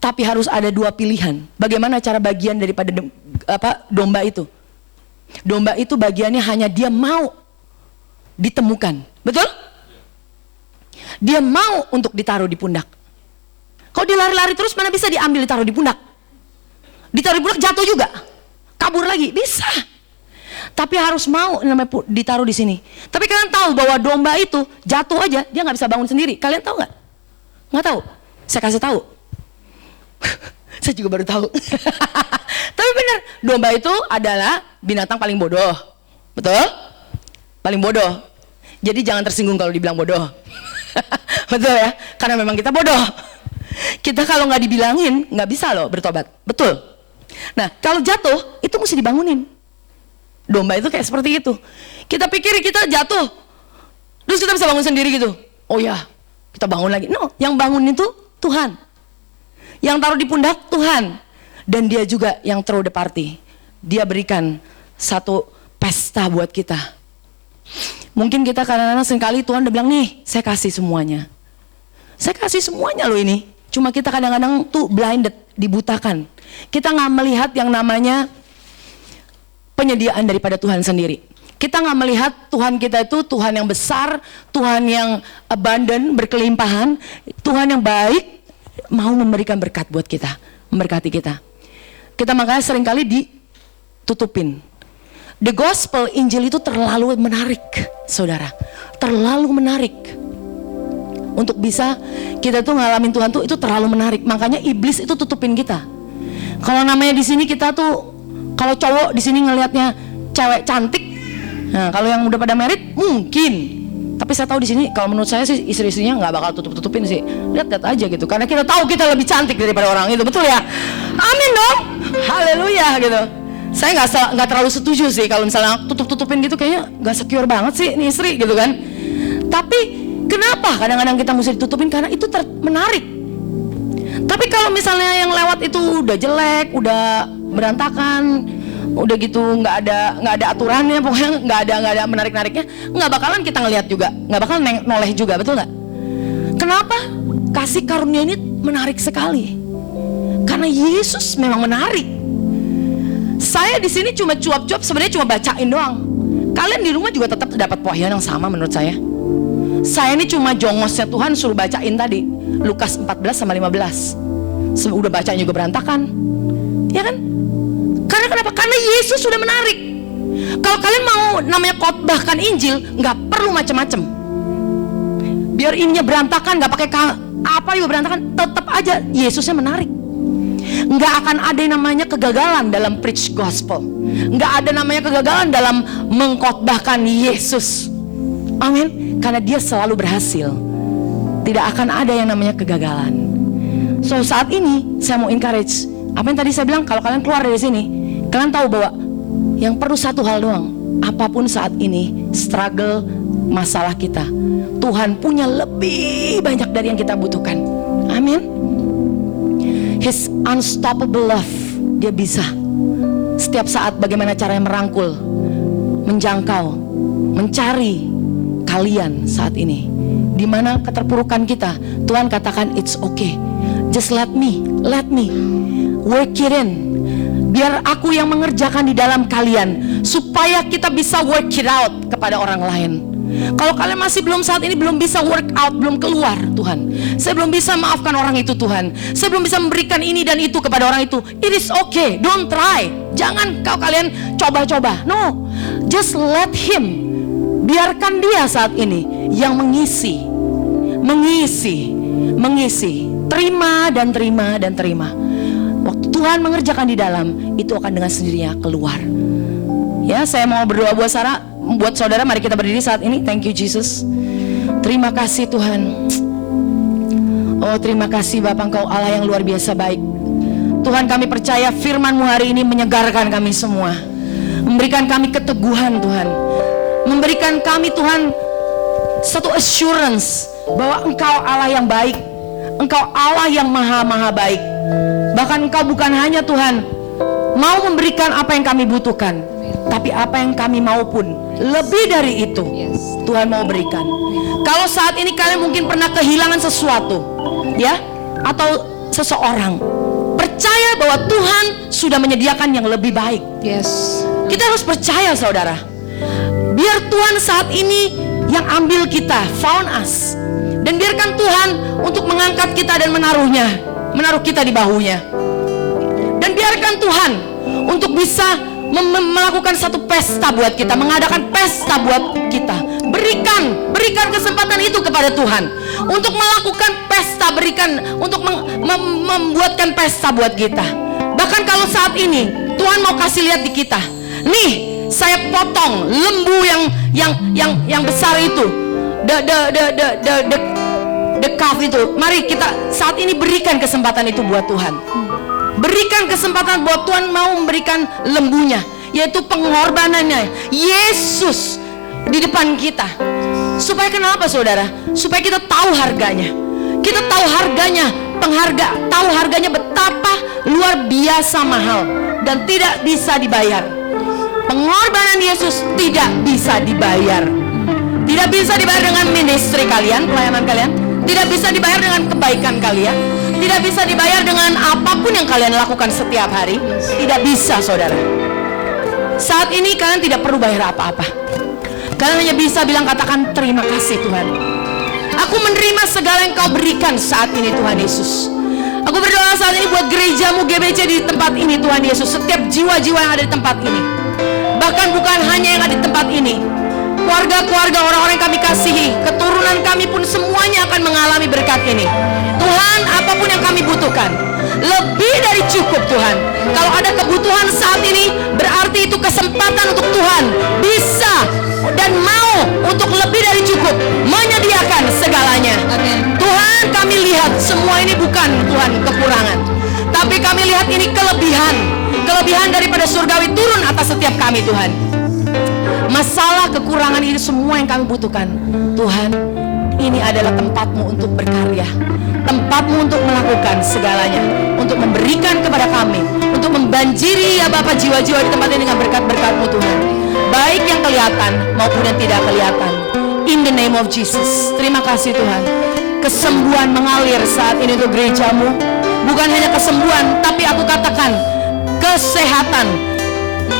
Tapi harus ada dua pilihan. Bagaimana cara bagian daripada domba itu? Domba itu bagiannya hanya dia mau ditemukan, betul? Dia mau untuk ditaruh di pundak. Kalau dia lari-lari terus, mana bisa diambil ditaruh di pundak? Ditaruh di pundak jatuh juga, kabur lagi bisa. Tapi harus mau namanya ditaruh di sini. Tapi kalian tahu bahwa domba itu jatuh aja dia nggak bisa bangun sendiri. Kalian tahu nggak? Nggak tahu? Saya kasih tahu. Saya juga baru tahu. Tapi benar, domba itu adalah binatang paling bodoh, betul? Paling bodoh. Jadi jangan tersinggung kalau dibilang bodoh. Betul ya? Karena memang kita bodoh. Kita kalau nggak dibilangin nggak bisa loh bertobat, betul? Nah, kalau jatuh itu mesti dibangunin. Domba itu kayak seperti itu. Kita pikir kita jatuh, terus kita bisa bangun sendiri gitu. Oh ya, kita bangun lagi. No, yang bangun itu Tuhan. Yang taruh di pundak Tuhan. Dan dia juga yang throw the party. Dia berikan satu pesta buat kita. Mungkin kita kadang-kadang seringkali Tuhan udah bilang, nih saya kasih semuanya. Saya kasih semuanya loh ini. Cuma kita kadang-kadang tuh blinded, dibutakan. Kita nggak melihat yang namanya penyediaan daripada Tuhan sendiri. Kita nggak melihat Tuhan kita itu Tuhan yang besar, Tuhan yang abundant, berkelimpahan, Tuhan yang baik, mau memberikan berkat buat kita, memberkati kita. Kita makanya seringkali ditutupin. The gospel, Injil itu terlalu menarik, saudara. Terlalu menarik. Untuk bisa kita tuh ngalamin Tuhan tuh itu terlalu menarik. Makanya iblis itu tutupin kita. Kalau namanya di sini kita tuh, kalau cowok di sini ngelihatnya cewek cantik, nah kalau yang udah pada married mungkin. Tapi saya tahu di sini kalau menurut saya sih istri-istrinya nggak bakal tutup-tutupin sih. Lihat-lihat aja gitu. Karena kita tahu kita lebih cantik daripada orang itu, betul ya? Amin dong. Haleluya gitu. Saya nggak terlalu setuju sih kalau misalnya tutup-tutupin gitu, kayaknya nggak secure banget sih nih istri gitu kan. Tapi kenapa kadang-kadang kita mesti ditutupin? Karena itu menarik. Tapi kalau misalnya yang lewat itu udah jelek, udah berantakan, udah gitu nggak ada aturannya, pokoknya nggak ada menarik-nariknya, nggak bakalan kita ngelihat juga, nggak bakalan noleh juga, betul nggak? Kenapa? Kasih karunia ini menarik sekali, karena Yesus memang menarik. Saya di sini cuma cuap-cuap, sebenarnya cuma bacain doang. Kalian di rumah juga tetap dapat wahyu yang sama menurut saya. Saya ini cuma jongosnya Tuhan suruh bacain tadi Lukas 14 sama 15. Udah bacanya juga berantakan, ya kan? Karena kenapa? Karena Yesus sudah menarik. Kalau kalian mau namanya khotbahkan Injil, nggak perlu macam-macam. Biar ininya berantakan, nggak pakai apa juga berantakan, tetap aja Yesusnya menarik. Nggak akan ada yang namanya kegagalan dalam preach gospel. Nggak ada namanya kegagalan dalam mengkhotbahkan Yesus. Amin. Karena dia selalu berhasil. Tidak akan ada yang namanya kegagalan. So saat ini saya mau encourage apa yang tadi saya bilang, kalau kalian keluar dari sini, kalian tahu bahwa yang perlu satu hal doang. Apapun saat ini struggle, masalah kita, Tuhan punya lebih banyak dari yang kita butuhkan. Amin. His unstoppable love, dia bisa setiap saat bagaimana caranya merangkul, menjangkau, mencari kalian saat ini. Di mana keterpurukan kita, Tuhan katakan it's okay. Just let me work it in. Biar aku yang mengerjakan di dalam kalian, supaya kita bisa work it out kepada orang lain. Kalau kalian masih saat ini belum bisa work out, belum keluar, Tuhan, saya belum bisa maafkan orang itu, Tuhan, saya belum bisa memberikan ini dan itu kepada orang itu, it is okay, don't try. Jangan kalian coba-coba, no, just let him. Biarkan dia saat ini yang mengisi. Terima dan terima. Waktu Tuhan mengerjakan di dalam, itu akan dengan sendirinya keluar. Ya, saya mau berdoa buat saudara. Mari kita berdiri saat ini. Thank you Jesus. Terima kasih Tuhan. Oh, terima kasih Bapa, Engkau Allah yang luar biasa baik. Tuhan, kami percaya firman-Mu hari ini menyegarkan kami semua, memberikan kami keteguhan Tuhan, memberikan kami Tuhan satu assurance bahwa Engkau Allah yang baik, Engkau Allah yang maha baik. Bahkan Engkau bukan hanya Tuhan mau memberikan apa yang kami butuhkan, tapi apa yang kami mau pun lebih dari itu Tuhan mau berikan. Kalau saat ini kalian mungkin pernah kehilangan sesuatu, ya, atau seseorang, percaya bahwa Tuhan sudah menyediakan yang lebih baik. Kita harus percaya saudara. Biar Tuhan saat ini yang ambil kita, found us, dan biarkan Tuhan untuk mengangkat kita dan menaruh kita di bahunya. Dan biarkan Tuhan untuk bisa melakukan satu pesta buat kita, mengadakan pesta buat kita. Berikan kesempatan itu kepada Tuhan untuk melakukan pesta, untuk membuatkan pesta buat kita. Bahkan kalau saat ini Tuhan mau kasih lihat di kita, nih saya potong lembu yang besar itu, the calf itu. Mari kita saat ini berikan kesempatan itu buat Tuhan. Berikan kesempatan buat Tuhan mau memberikan lembunya, yaitu pengorbanannya Yesus di depan kita. Supaya kenapa saudara? Supaya kita tahu harganya. Kita tahu harganya, tahu harganya betapa luar biasa mahal dan tidak bisa dibayar. Pengorbanan Yesus tidak bisa dibayar. Tidak bisa dibayar dengan ministry kalian, pelayanan kalian. Tidak bisa dibayar dengan kebaikan kalian. Tidak bisa dibayar dengan apapun yang kalian lakukan setiap hari. Tidak bisa saudara. Saat ini kalian tidak perlu bayar apa-apa. Kalian hanya bisa bilang, katakan terima kasih Tuhan. Aku menerima segala yang Kau berikan saat ini Tuhan Yesus. Aku berdoa saat ini buat gerejamu GBC di tempat ini Tuhan Yesus. Setiap jiwa-jiwa yang ada di tempat ini. Bahkan bukan hanya yang ada di tempat ini, keluarga-keluarga orang-orang yang kami kasihi, keturunan kami pun semuanya akan mengalami berkat ini. Tuhan, apapun yang kami butuhkan, lebih dari cukup Tuhan. Kalau ada kebutuhan saat ini, berarti itu kesempatan untuk Tuhan bisa dan mau untuk lebih dari cukup menyediakan segalanya. Amin. Tuhan, kami lihat semua ini bukan Tuhan kekurangan, tapi kami lihat ini kelebihan daripada surgawi turun atas setiap kami Tuhan. Masalah kekurangan ini semua yang kami butuhkan Tuhan, ini adalah tempatmu untuk berkarya, tempatmu untuk melakukan segalanya, untuk memberikan kepada kami, untuk Banjiri ya Bapa jiwa-jiwa di tempat ini dengan berkat-berkat-Mu Tuhan, baik yang kelihatan maupun yang tidak kelihatan. In the name of Jesus. Terima kasih Tuhan. Kesembuhan mengalir saat ini untuk gereja-Mu. Bukan hanya kesembuhan, tapi aku katakan kesehatan.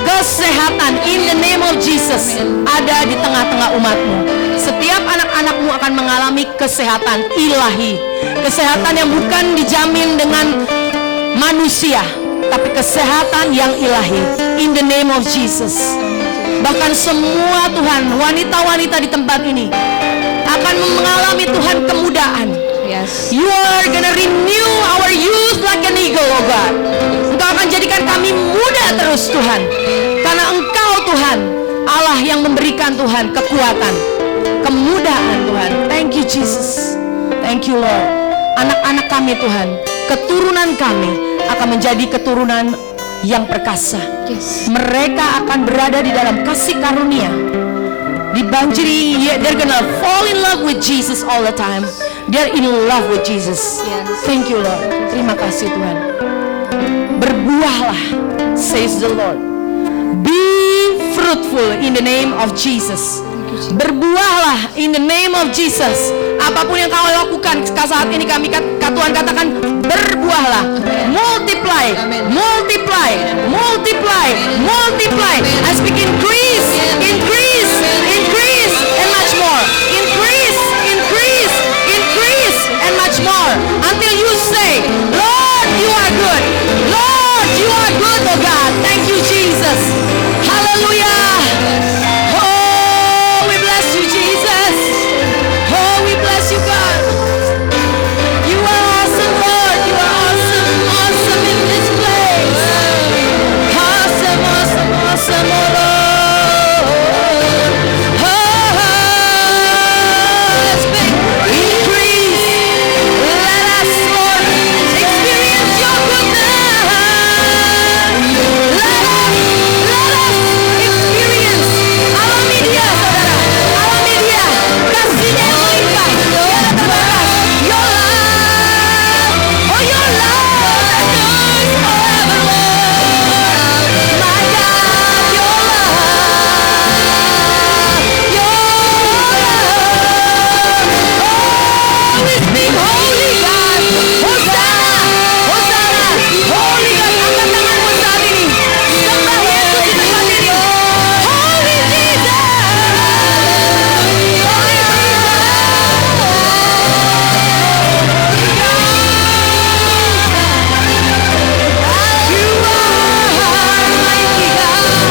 Kesehatan in the name of Jesus ada di tengah-tengah umat-Mu. Setiap anak-anak-Mu akan mengalami kesehatan ilahi. Kesehatan yang bukan dijamin dengan manusia, tapi kesehatan yang ilahi. In the name of Jesus. Bahkan semua Tuhan, wanita-wanita di tempat ini akan mengalami Tuhan kemudahan. Yes. You are gonna renew our youth like an eagle, oh God. Engkau akan jadikan kami muda terus Tuhan. Karena Engkau Tuhan, Allah yang memberikan Tuhan kekuatan, kemudahan Tuhan. Thank you Jesus. Thank you Lord. Anak-anak kami Tuhan, keturunan kami akan menjadi keturunan yang perkasa. Yes. Mereka akan berada di dalam kasih karunia. Dibanjiri, they're gonna fall in love with Jesus all the time. They're in love with Jesus. Yes. Thank you Lord. Terima kasih Tuhan. Berbuahlah, says the Lord. Be fruitful in the name of Jesus. Berbuahlah in the name of Jesus. Apapun yang kau lakukan saat ini, kami Tuhan katakan berbuahlah. Multiply, multiply, multiply, multiply. I speak increase, increase, increase, and much more. Increase, increase, increase, and much more. Until you say, Lord, you are good. Lord, you are good, oh God. Thank you, Jesus. Hallelujah. Oh, we bless you, Jesus. Oh, we bless you, God. You are awesome, Lord. You are awesome, awesome in this place. Awesome, awesome, awesome, oh Lord. Oh, speak, increase. Let us, Lord, experience your goodness. Let us experience alami dia, saudara. Alami dia. Kasihnya yang melimpah. Tiada terbatas. Your love. Oh, your love endures forever, Lord. My God, your love. Your love. Oh, we speak holy God. Hosanna. Hosanna. Holy God. Angkat tanganmu saat ini. Sembah Yesus di tempat ini. Holy Jesus. Holy Jesus. You are mighty God.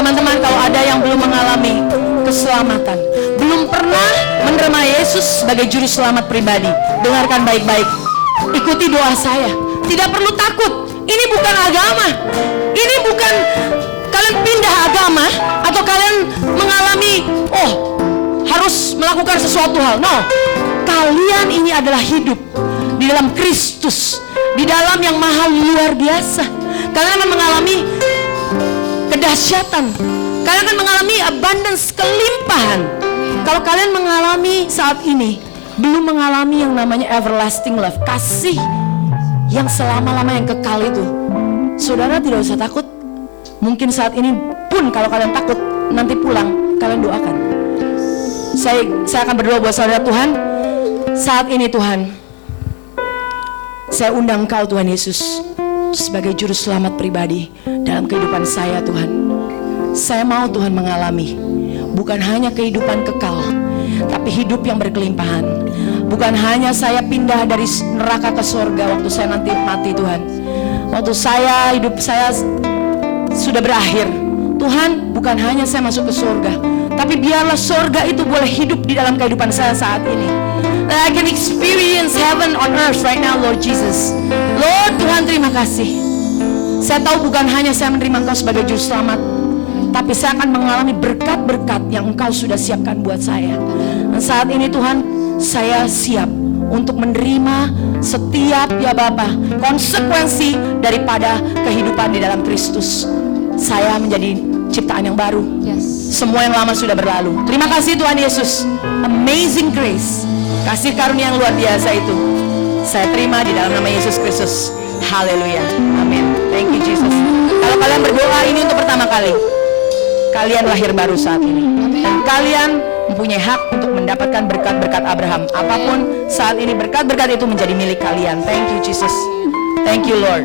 Teman-teman, kalau ada yang belum mengalami keselamatan, belum pernah menerima Yesus sebagai juru selamat pribadi, dengarkan baik-baik. Ikuti doa saya. Tidak perlu takut. Ini bukan agama. Ini bukan kalian pindah agama atau kalian mengalami harus melakukan sesuatu hal. No. Kalian ini adalah hidup di dalam Kristus, di dalam yang maha luar biasa. Kalian akan mengalami kedahsyatan. Kalian akan mengalami abundance, kelimpahan. Kalau kalian mengalami saat ini, belum mengalami yang namanya everlasting love, kasih yang selama-lama yang kekal itu, saudara tidak usah takut. Mungkin saat ini pun kalau kalian takut, nanti pulang kalian doakan. Saya akan berdoa buat saudara. Tuhan, saat ini Tuhan, saya undang Engkau Tuhan Yesus sebagai juru selamat pribadi dalam kehidupan saya Tuhan. Saya mau Tuhan mengalami bukan hanya kehidupan kekal, tapi hidup yang berkelimpahan. Bukan hanya saya pindah dari neraka ke surga waktu saya nanti mati Tuhan. Waktu hidup saya sudah berakhir, Tuhan, bukan hanya saya masuk ke surga, tapi biarlah surga itu boleh hidup di dalam kehidupan saya saat ini. That I can experience heaven on earth right now, Lord Jesus. Lord Tuhan, terima kasih. Saya tahu bukan hanya saya menerima Engkau sebagai juru selamat, tapi saya akan mengalami berkat-berkat yang Engkau sudah siapkan buat saya. Dan saat ini Tuhan, saya siap untuk menerima setiap, ya Bapa, konsekuensi daripada kehidupan di dalam Kristus. Saya menjadi ciptaan yang baru. Semua yang lama sudah berlalu. Terima kasih Tuhan Yesus. Amazing grace, kasih karunia yang luar biasa itu saya terima di dalam nama Yesus Kristus. Haleluya, amin. Thank you Jesus. Kalau kalian berdoa ini untuk pertama kali, kalian lahir baru saat ini, dan kalian mempunyai hak untuk mendapatkan berkat-berkat Abraham. Apapun saat ini berkat-berkat itu menjadi milik kalian. Thank you Jesus. Thank you Lord.